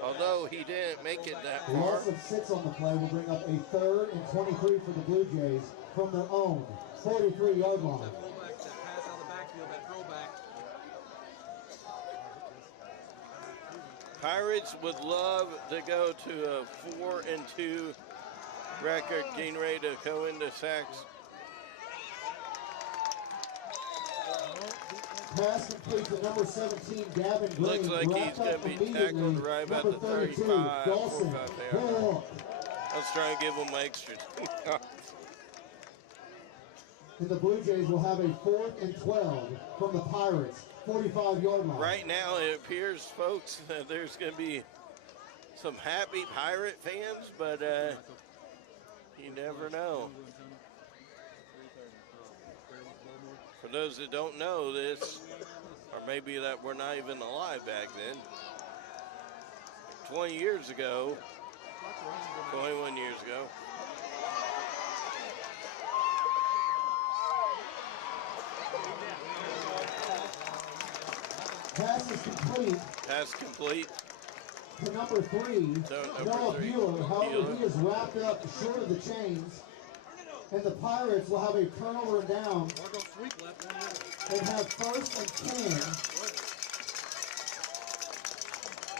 although he didn't make it that far. Loss of 6 on the play will bring up a 3rd and 23 for the Blue Jays from their own 43-yard line. Fullback, that pass out of the backfield, that throwback. Pirates would love to go to a 4-2 record, getting ready to go into sacks. Pass complete to number 17, Gavin Green. Looks like he's going to be tackled right about the 35, 45 there. Let's try and give him extra. And the Blue Jays will have a 4th and 12 from the Pirates, 45-yard line. Right now, it appears, folks, that there's going to be some happy Pirate fans, but you never know. For those that don't know this, or maybe that we're not even alive back then, 20 years ago, 21 years ago, Pass is complete pass complete. to number 3, number Noah 3, Bueller. However, Bueller. he is wrapped up short of the chains. And the Pirates will have a turnover down Margo sweep left. and have 1st and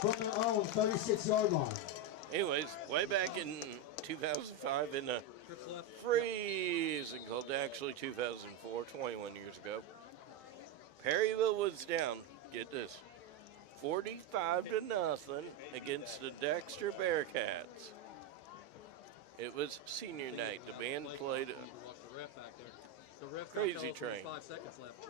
10 from their own 36-yard line. Anyways, way back in 2005 in the Trips left. freezing cold, actually 2004, 21 years ago, Perryville was down, get this, 45-0 against the Dexter Bearcats. It was senior night. The band played Watch the ref back there. The ref Crazy Train. 5 seconds left.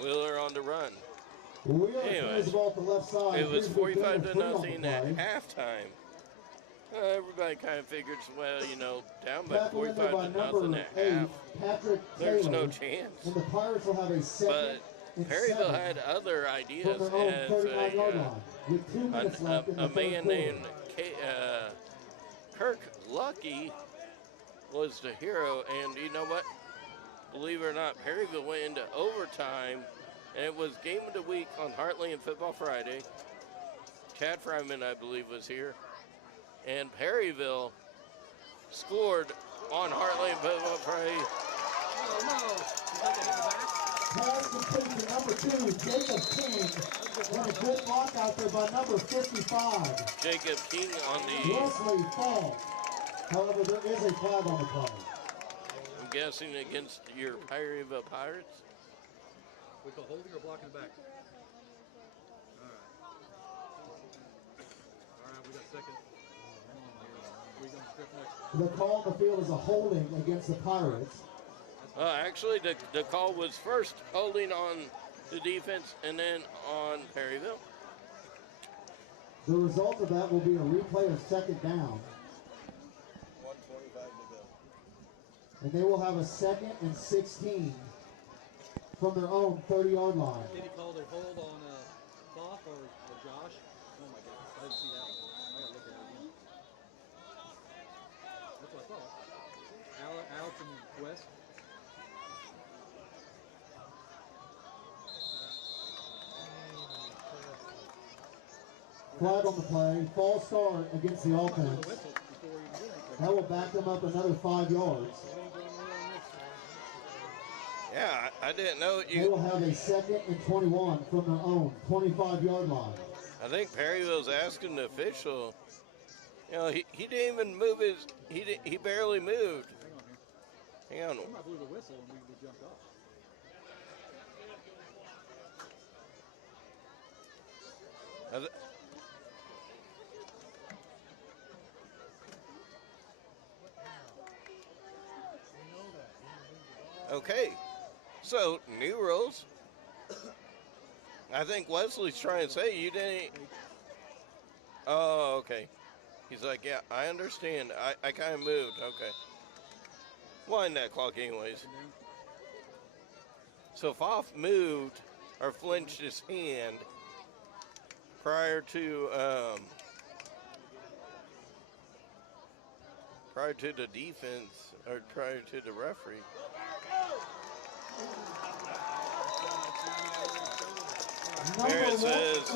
Wheeler on the run. Wheeler Anyways, carries the ball to the left side. It was Here's the gain of 45-0 3 on the at play. halftime. Everybody kind of figures, well, you know, down by Tackled in there 45 by to nothing number at 8, half. Patrick There's Taylor. no chance. And the Pirates will have a second But and Perryville 7 had other from ideas their own as 39-yard line with 2 minutes left in the a third man quarter. named Kirk Lucky was the hero. And you know what? Believe it or not, Perryville went into overtime, and it was game of the week on Heartland Football Friday. Chad Fryman, I believe, was here. And Perryville scored on Heartland Football Friday. Oh, no. You take it back? Pass complete to number 2, Jacob King. And a good block out there by number 55, Jacob King on the, Wesley Falk. However, there is a flag on the play. I'm guessing, against your Perryville Pirates. We call holding or blocking the back? All right, we got second. We gonna strip next. The call on the field is a holding against the Pirates. Actually, the call was first holding on the defense and then on Perryville. The result of that will be a replay of second down. 1:25 to go. And they will have a 2nd and 16 from their own 30-yard line. Did he call a hold on Boff or Josh? Oh my goodness, I didn't see that one. I gotta look at it again. That's what I thought. Alex and West. Flag on the play, false start against the offense. That will back them up another 5 yards. Yeah, I didn't know They will have a 2nd and 21 from their own 25-yard line. I think Perryville's asking the official. You know, he didn't even move his. He barely moved. Hang on. I blew the whistle and we jumped off. Okay, so new rules. I think Wesley's trying to say you didn't. Oh, okay. He's like, yeah, I understand. I kind of moved. Okay. Wind that clock anyways. So Foff moved or flinched his hand prior to the defense or prior to the referee. Barrett says, I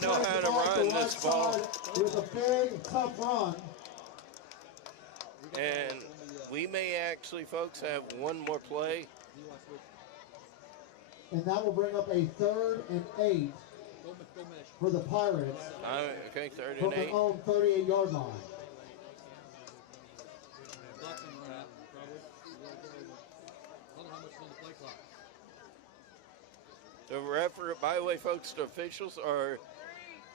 know how to run this ball. With a big, tough run. And we may actually, folks, have one more play. And that will bring up a 3rd and 8 for the Pirates Okay, 3rd from and their 8. own 38-yard line. The referee, by the way, folks, the officials are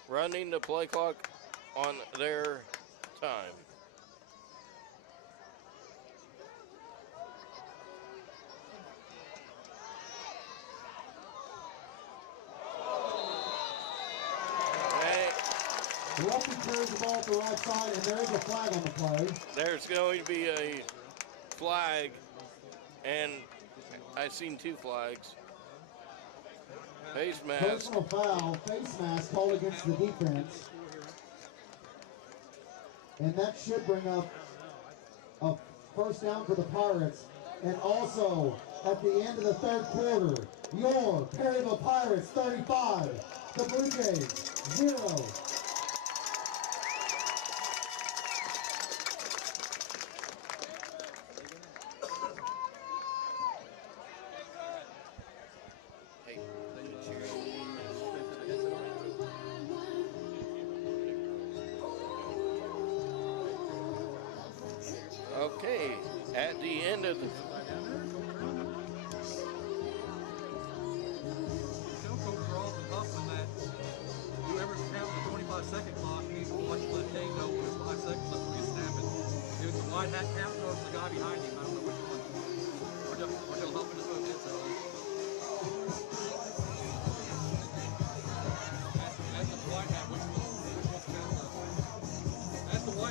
running the play clock on their time. Lefty carries the ball to the right side, and there is a flag on the play. There's going to be a flag, and I've seen 2 flags. Face mask. Personal foul, face mask called against the defense. And that should bring up a first down for the Pirates. And also, at the end of the 3rd quarter, your Perryville Pirates 35, the Blue Jays 0. Okay, at the end of the Tell Coach Ross and Huffman that whoever's counting the 25-second clock needs to watch let Kane know when it's 5 seconds left when he's snapping. If it's a wide hat counting or if it's the guy behind him, I don't know which one. Or they'll help him to move it, so. Ask the white hat which one's counting. Ask the white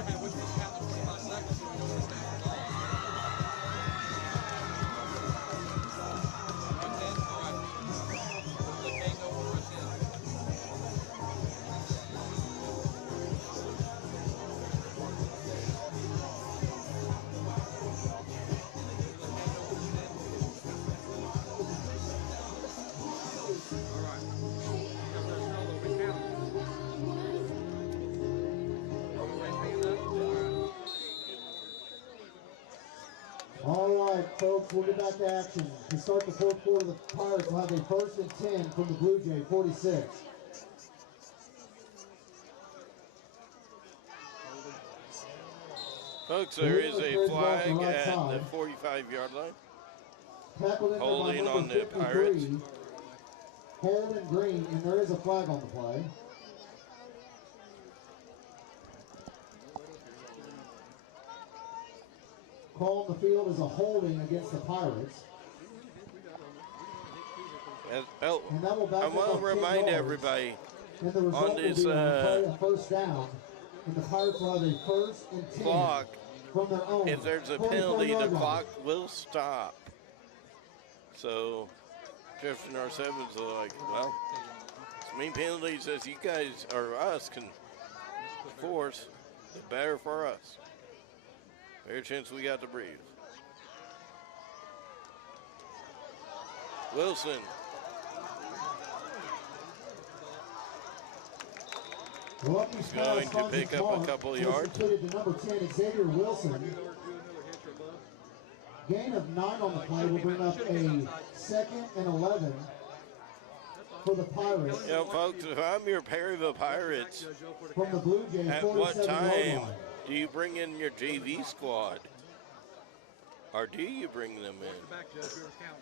folks. We'll get back to action. To start the fourth quarter, the Pirates will have a 1st and 10 from the Blue Jay 46. Folks, there is a flag at the 45-yard line. Tackled in there by Holding number on the 53, Pirates. Holden Green, and there is a flag on the play. Call on the field is a holding against the Pirates. And And that will back I up want on to 10 remind yards. everybody And the result on this will be a first down. And the Pirates will have a 1st and 10 clock, from their own. if there's a 44 penalty, the yard line. clock will stop. So Jefferson R7's are like, well, as many penalties as you guys or us can force, the better for us. Better chance we got to breathe. Wilson. Lucky's Going pass to finds pick its up a mark. couple of It's yards. completed to number 10, Xavier Wilson. Do another hitch or above. Gain of 9 on the play will bring up a 2nd and 11 for the Pirates You know, folks, if I'm your Perryville Pirates, from the Blue Jay at what 47 yard time line. do you bring in your JV squad? Or do you bring them in? Back, Judge, whoever's counting.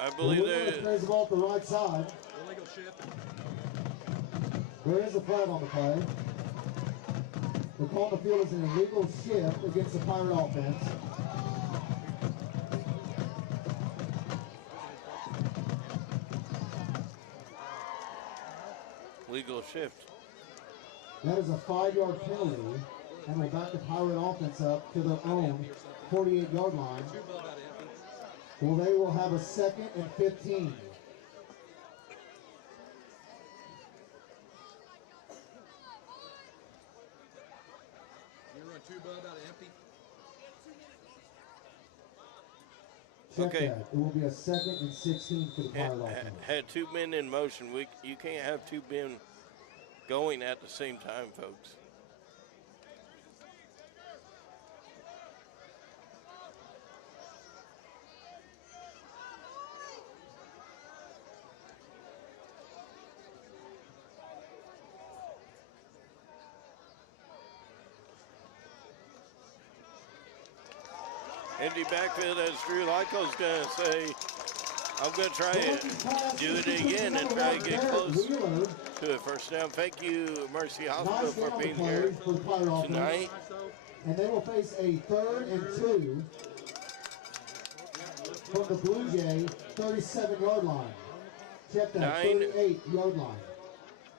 I believe There that plays the ball at the right side. Illegal shift. There is a flag on the play. The call on the field is an illegal shift against the Pirate offense. legal shift. That is a 5-yard penalty and will back the Pirate offense up to their own 48-yard line. Well, they will have a 2nd and 15. You run 2 bud out of empty. Check Okay. that. It will be a 2nd and 16 for the Pirate offense. Had 2 men in motion. You can't have 2 men going at the same time, folks. Empty backfield, as Drew Lyko's going to say, I'm going to try it, do it again and try to get close to a first down. Thank you, Mercy Hospital, Nice for down being play here for the Pirate offense. tonight. And they will face a 3rd and 2 from the Blue Jay 37-yard line. Check that, 38-yard line.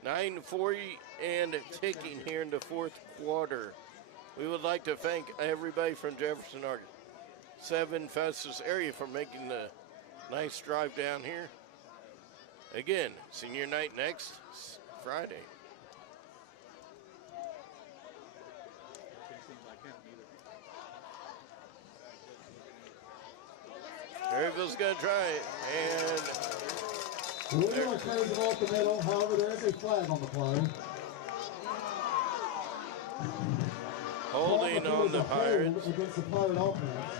9:40 and ticking here in the 4th quarter. We would like to thank everybody from Jefferson Oct 7 Festus area for making the nice drive down here. Again, senior night next Friday. Perryville's going to try it, and Wheeler carries the ball up the middle. However, there is a flag on the play. holding on the Pirates. Against the Pirate offense.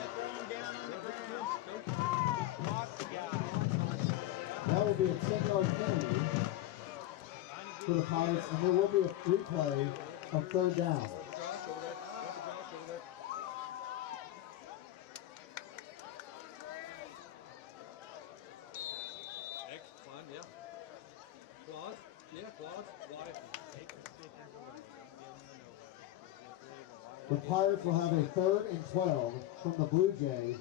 That will be a 10-yard penalty for the Pirates, and there will be a replay of 3rd down. X, fine, yeah. Quad, yeah, quad, Y. The Pirates will have a 3rd and 12 from the Blue Jay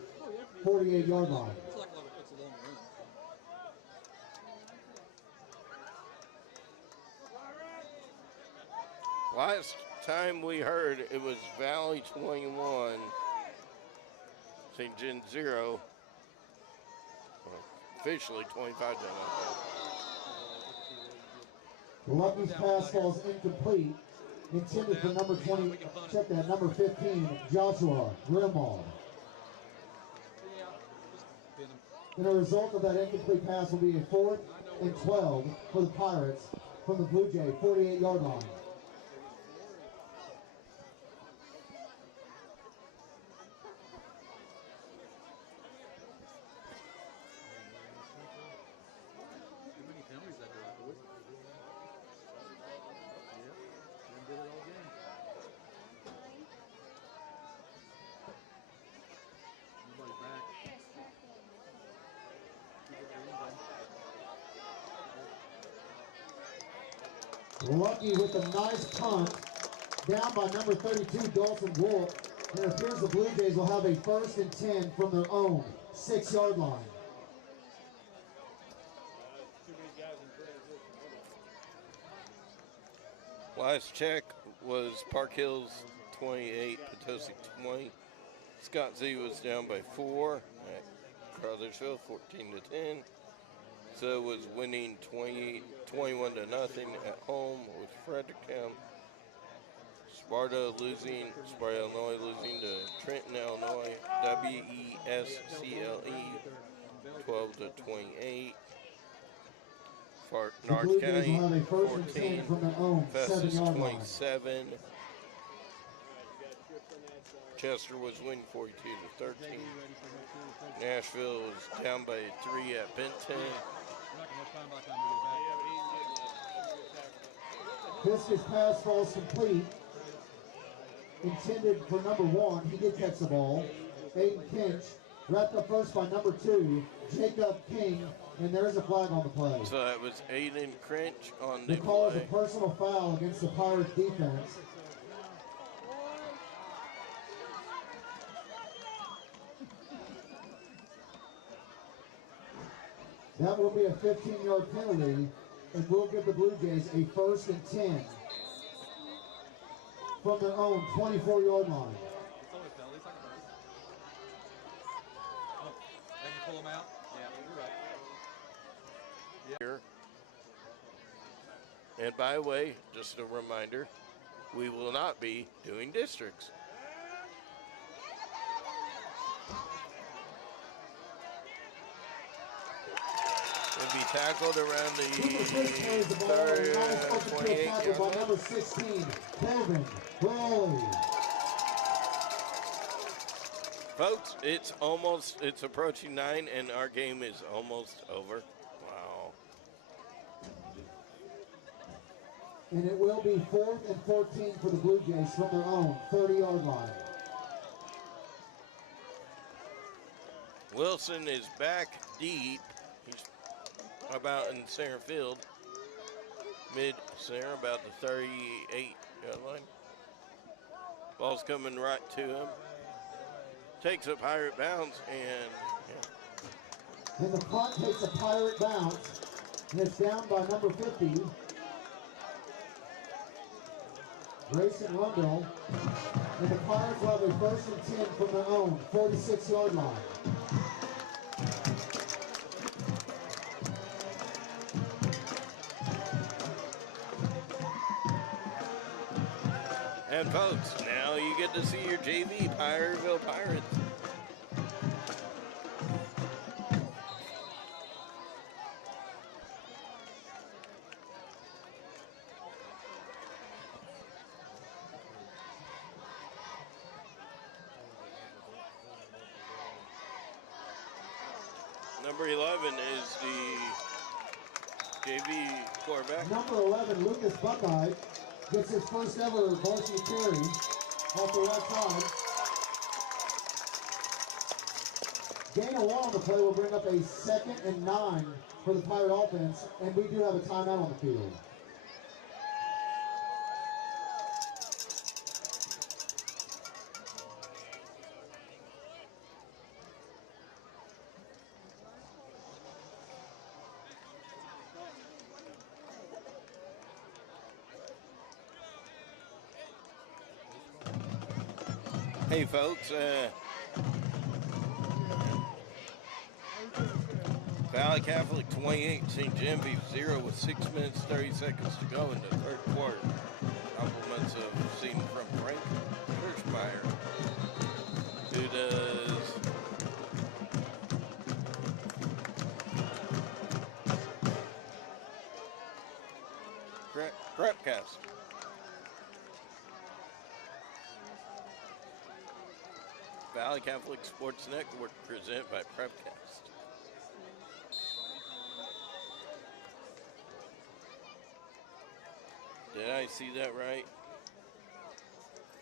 48-yard line. It's like it's a long run. Last time we heard, it was Valley 21, St. John 0. Well, officially 25 down out Lucky's pass falls incomplete, intended for number 20, check that, number 15, Joshua Grimald. And a result of that incomplete pass will be a 4th and 12 for the Pirates from the Blue Jay 48-yard line. Too many penalties that drive, boys. Yep. Didn't do it all game. Nobody back. Lucky with a nice punt, down by number 32, Dalton Wolf. And it appears the Blue Jays will have a 1st and 10 from their own 6-yard line. Too many guys in transition. Last check was Park Hills 28, Potosi 20. Scott Z was down by 4 at Crothersville, 14-10. So was winning 21-0 at home with Fredericktown. Sparta, Illinois losing to Trenton, Illinois, WESCLE 12-28. North County 14, Festus 27. Chester was winning 42-13. Nashville was down by 3 at Benton. Fisk's pass falls complete. Intended for number 1. He did catch the ball. Aiden Kinch. Wrapped up first by number 2, Jacob King. And there's a flag on the play. So that was Aiden Crinch on the The call is play. a personal foul against the Pirates defense. That will be a 15-yard penalty, and will give the Blue Jays a 1st and 10 from their own 24-yard line. It's always penalties. Oh, they can pull them out? Yeah, you're right. Here. And by the way, just a reminder, we will not be doing districts. It'll be tackled around the 28-yard by line. number 16, Kelvin Brawley. Folks, it's approaching 9 and our game is almost over. Wow. And it will be 4th and 14 for the Blue Jays from their own 30-yard line. Wilson is back deep. He's about in center field. Mid-center, about the 38-yard line. Ball's coming right to him. Takes a Pirate bounce and And the punt takes a Pirate bounce. And it's down by number 50. Grayson Rundle. And the Pirates will have a 1st and 10 from their own 46-yard line. And folks, now you get to see your JV Perryville Pirates. Number 11 is the JV quarterback. Number 11, Lucas Buckeye, gets his first ever varsity carry off the left side. Gain of 1 on the play will bring up a 2nd and 9 for the Pirate offense, and we do have a timeout on the field. Hey folks, Valley Catholic 28, St. Genevieve 0 with 6 minutes 30 seconds to go in the third quarter. compliments of scene from Frank Hirschmeyer, who does Prepcast. Valley Catholic Sports Network presented by Prepcast. Did I see that right?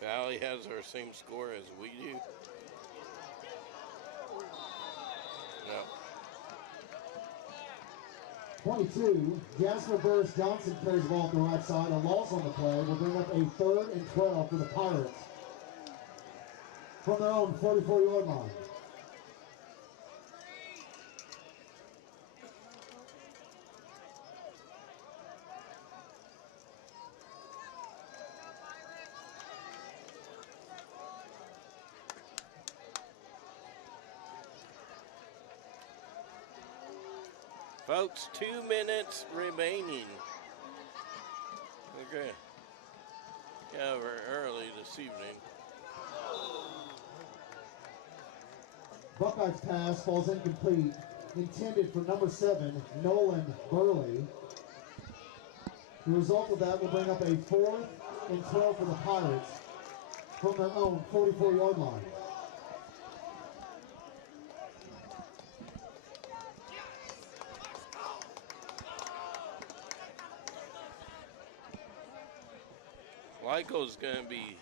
Valley has our same score as we do. No. 22, Jasper Burris Johnson carries the ball to the right side. A loss on the play will bring up a 3rd and 12 for the Pirates from their own 44-yard line. Folks, 2 minutes remaining. Okay. Yeah, we're early this evening. Buckeyes pass falls incomplete. Intended for number 7, Nolan Burley. The result of that will bring up a 4th and 12 for the Pirates from their own 44-yard line. Lyko's going to be,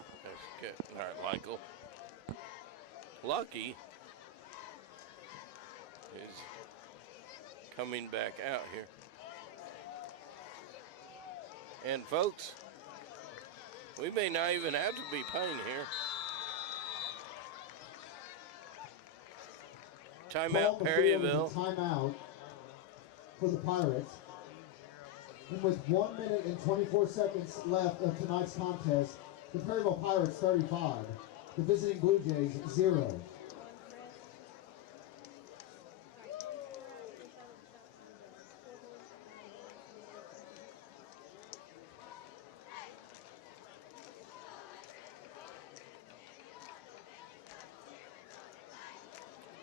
all right, Lyko. Lucky is coming back out here. And folks, we may not even have to be playing here. Timeout, Perryville. Timeout for the Pirates. And with 1 minute and 24 seconds left of tonight's contest, the Perryville Pirates 35, the visiting Blue Jays 0.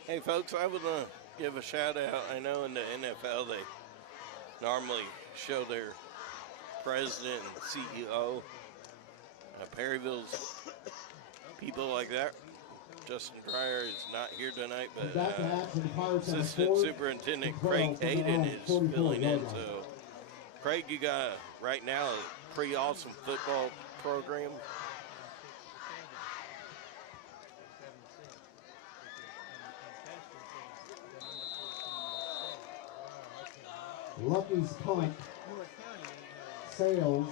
Hey folks, I would give a shout out. I know in the NFL they normally show their president and CEO, Perryville's people like that. Justin Dreyer is not here tonight, but Assistant Superintendent Craig Hayden is filling in. So, Craig, you got right now a pretty awesome football program. Lucky's punt sails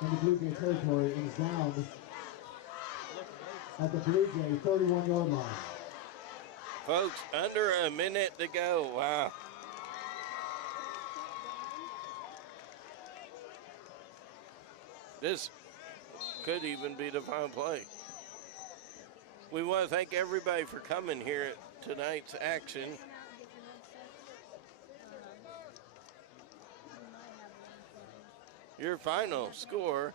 into Blue Jay territory and is down at the Blue Jay 31-yard line. Folks, under a minute to go. Wow. This could even be the final play. We want to thank everybody for coming here at tonight's action. Your final score.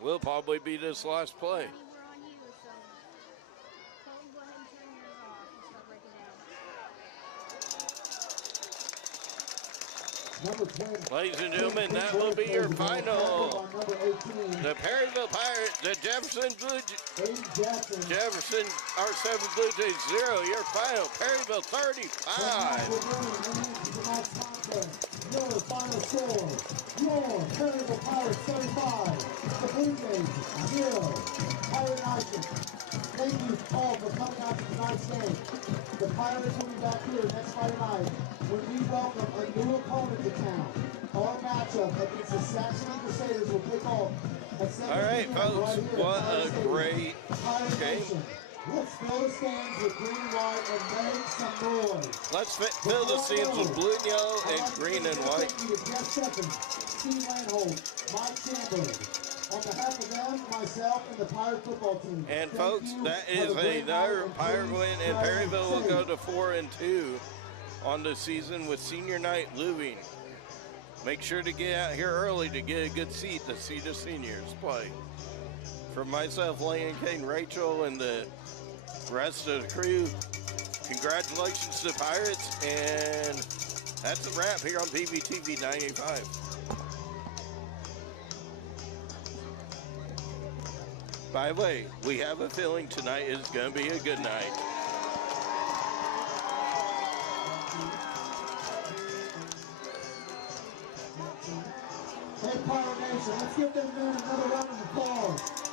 Will probably be this last play. Ladies and gentlemen, that will be your final. The Perryville Pirates, the Jefferson R7 Blue Jays 0. Your final, Perryville 35. Your final score, your Perryville Pirates 35, the Blue Jays 0. Pirate Nation, thank you all for coming out to tonight's game. The Pirates will be back here next Friday night when we welcome a new opponent to town. Our matchup against the Saxony Crusaders will kick off at 7 All right, p.m. folks, right here what at a great game. Let's fill the stands with green and white and make some noise. Let's fill the stands with blue and yellow and green and white. Jeff Shepard, Steve Landholt, Mike Chamberlain, On behalf of them, myself, and the Pirate football team. And thank folks, you. that Have is a great night, another and Pirate please win, and drive Perryville will safe. go to 4-2 on the season with senior night looming. Make sure to get out here early to get a good seat to see the seniors play. For myself, Lane, Kane, Rachel, and the rest of the crew, congratulations to Pirates, and that's a wrap here on PBTV 95. By the way, we have a feeling tonight is going to be a good night. Hey, Pirate Nation, let's give them another round of applause.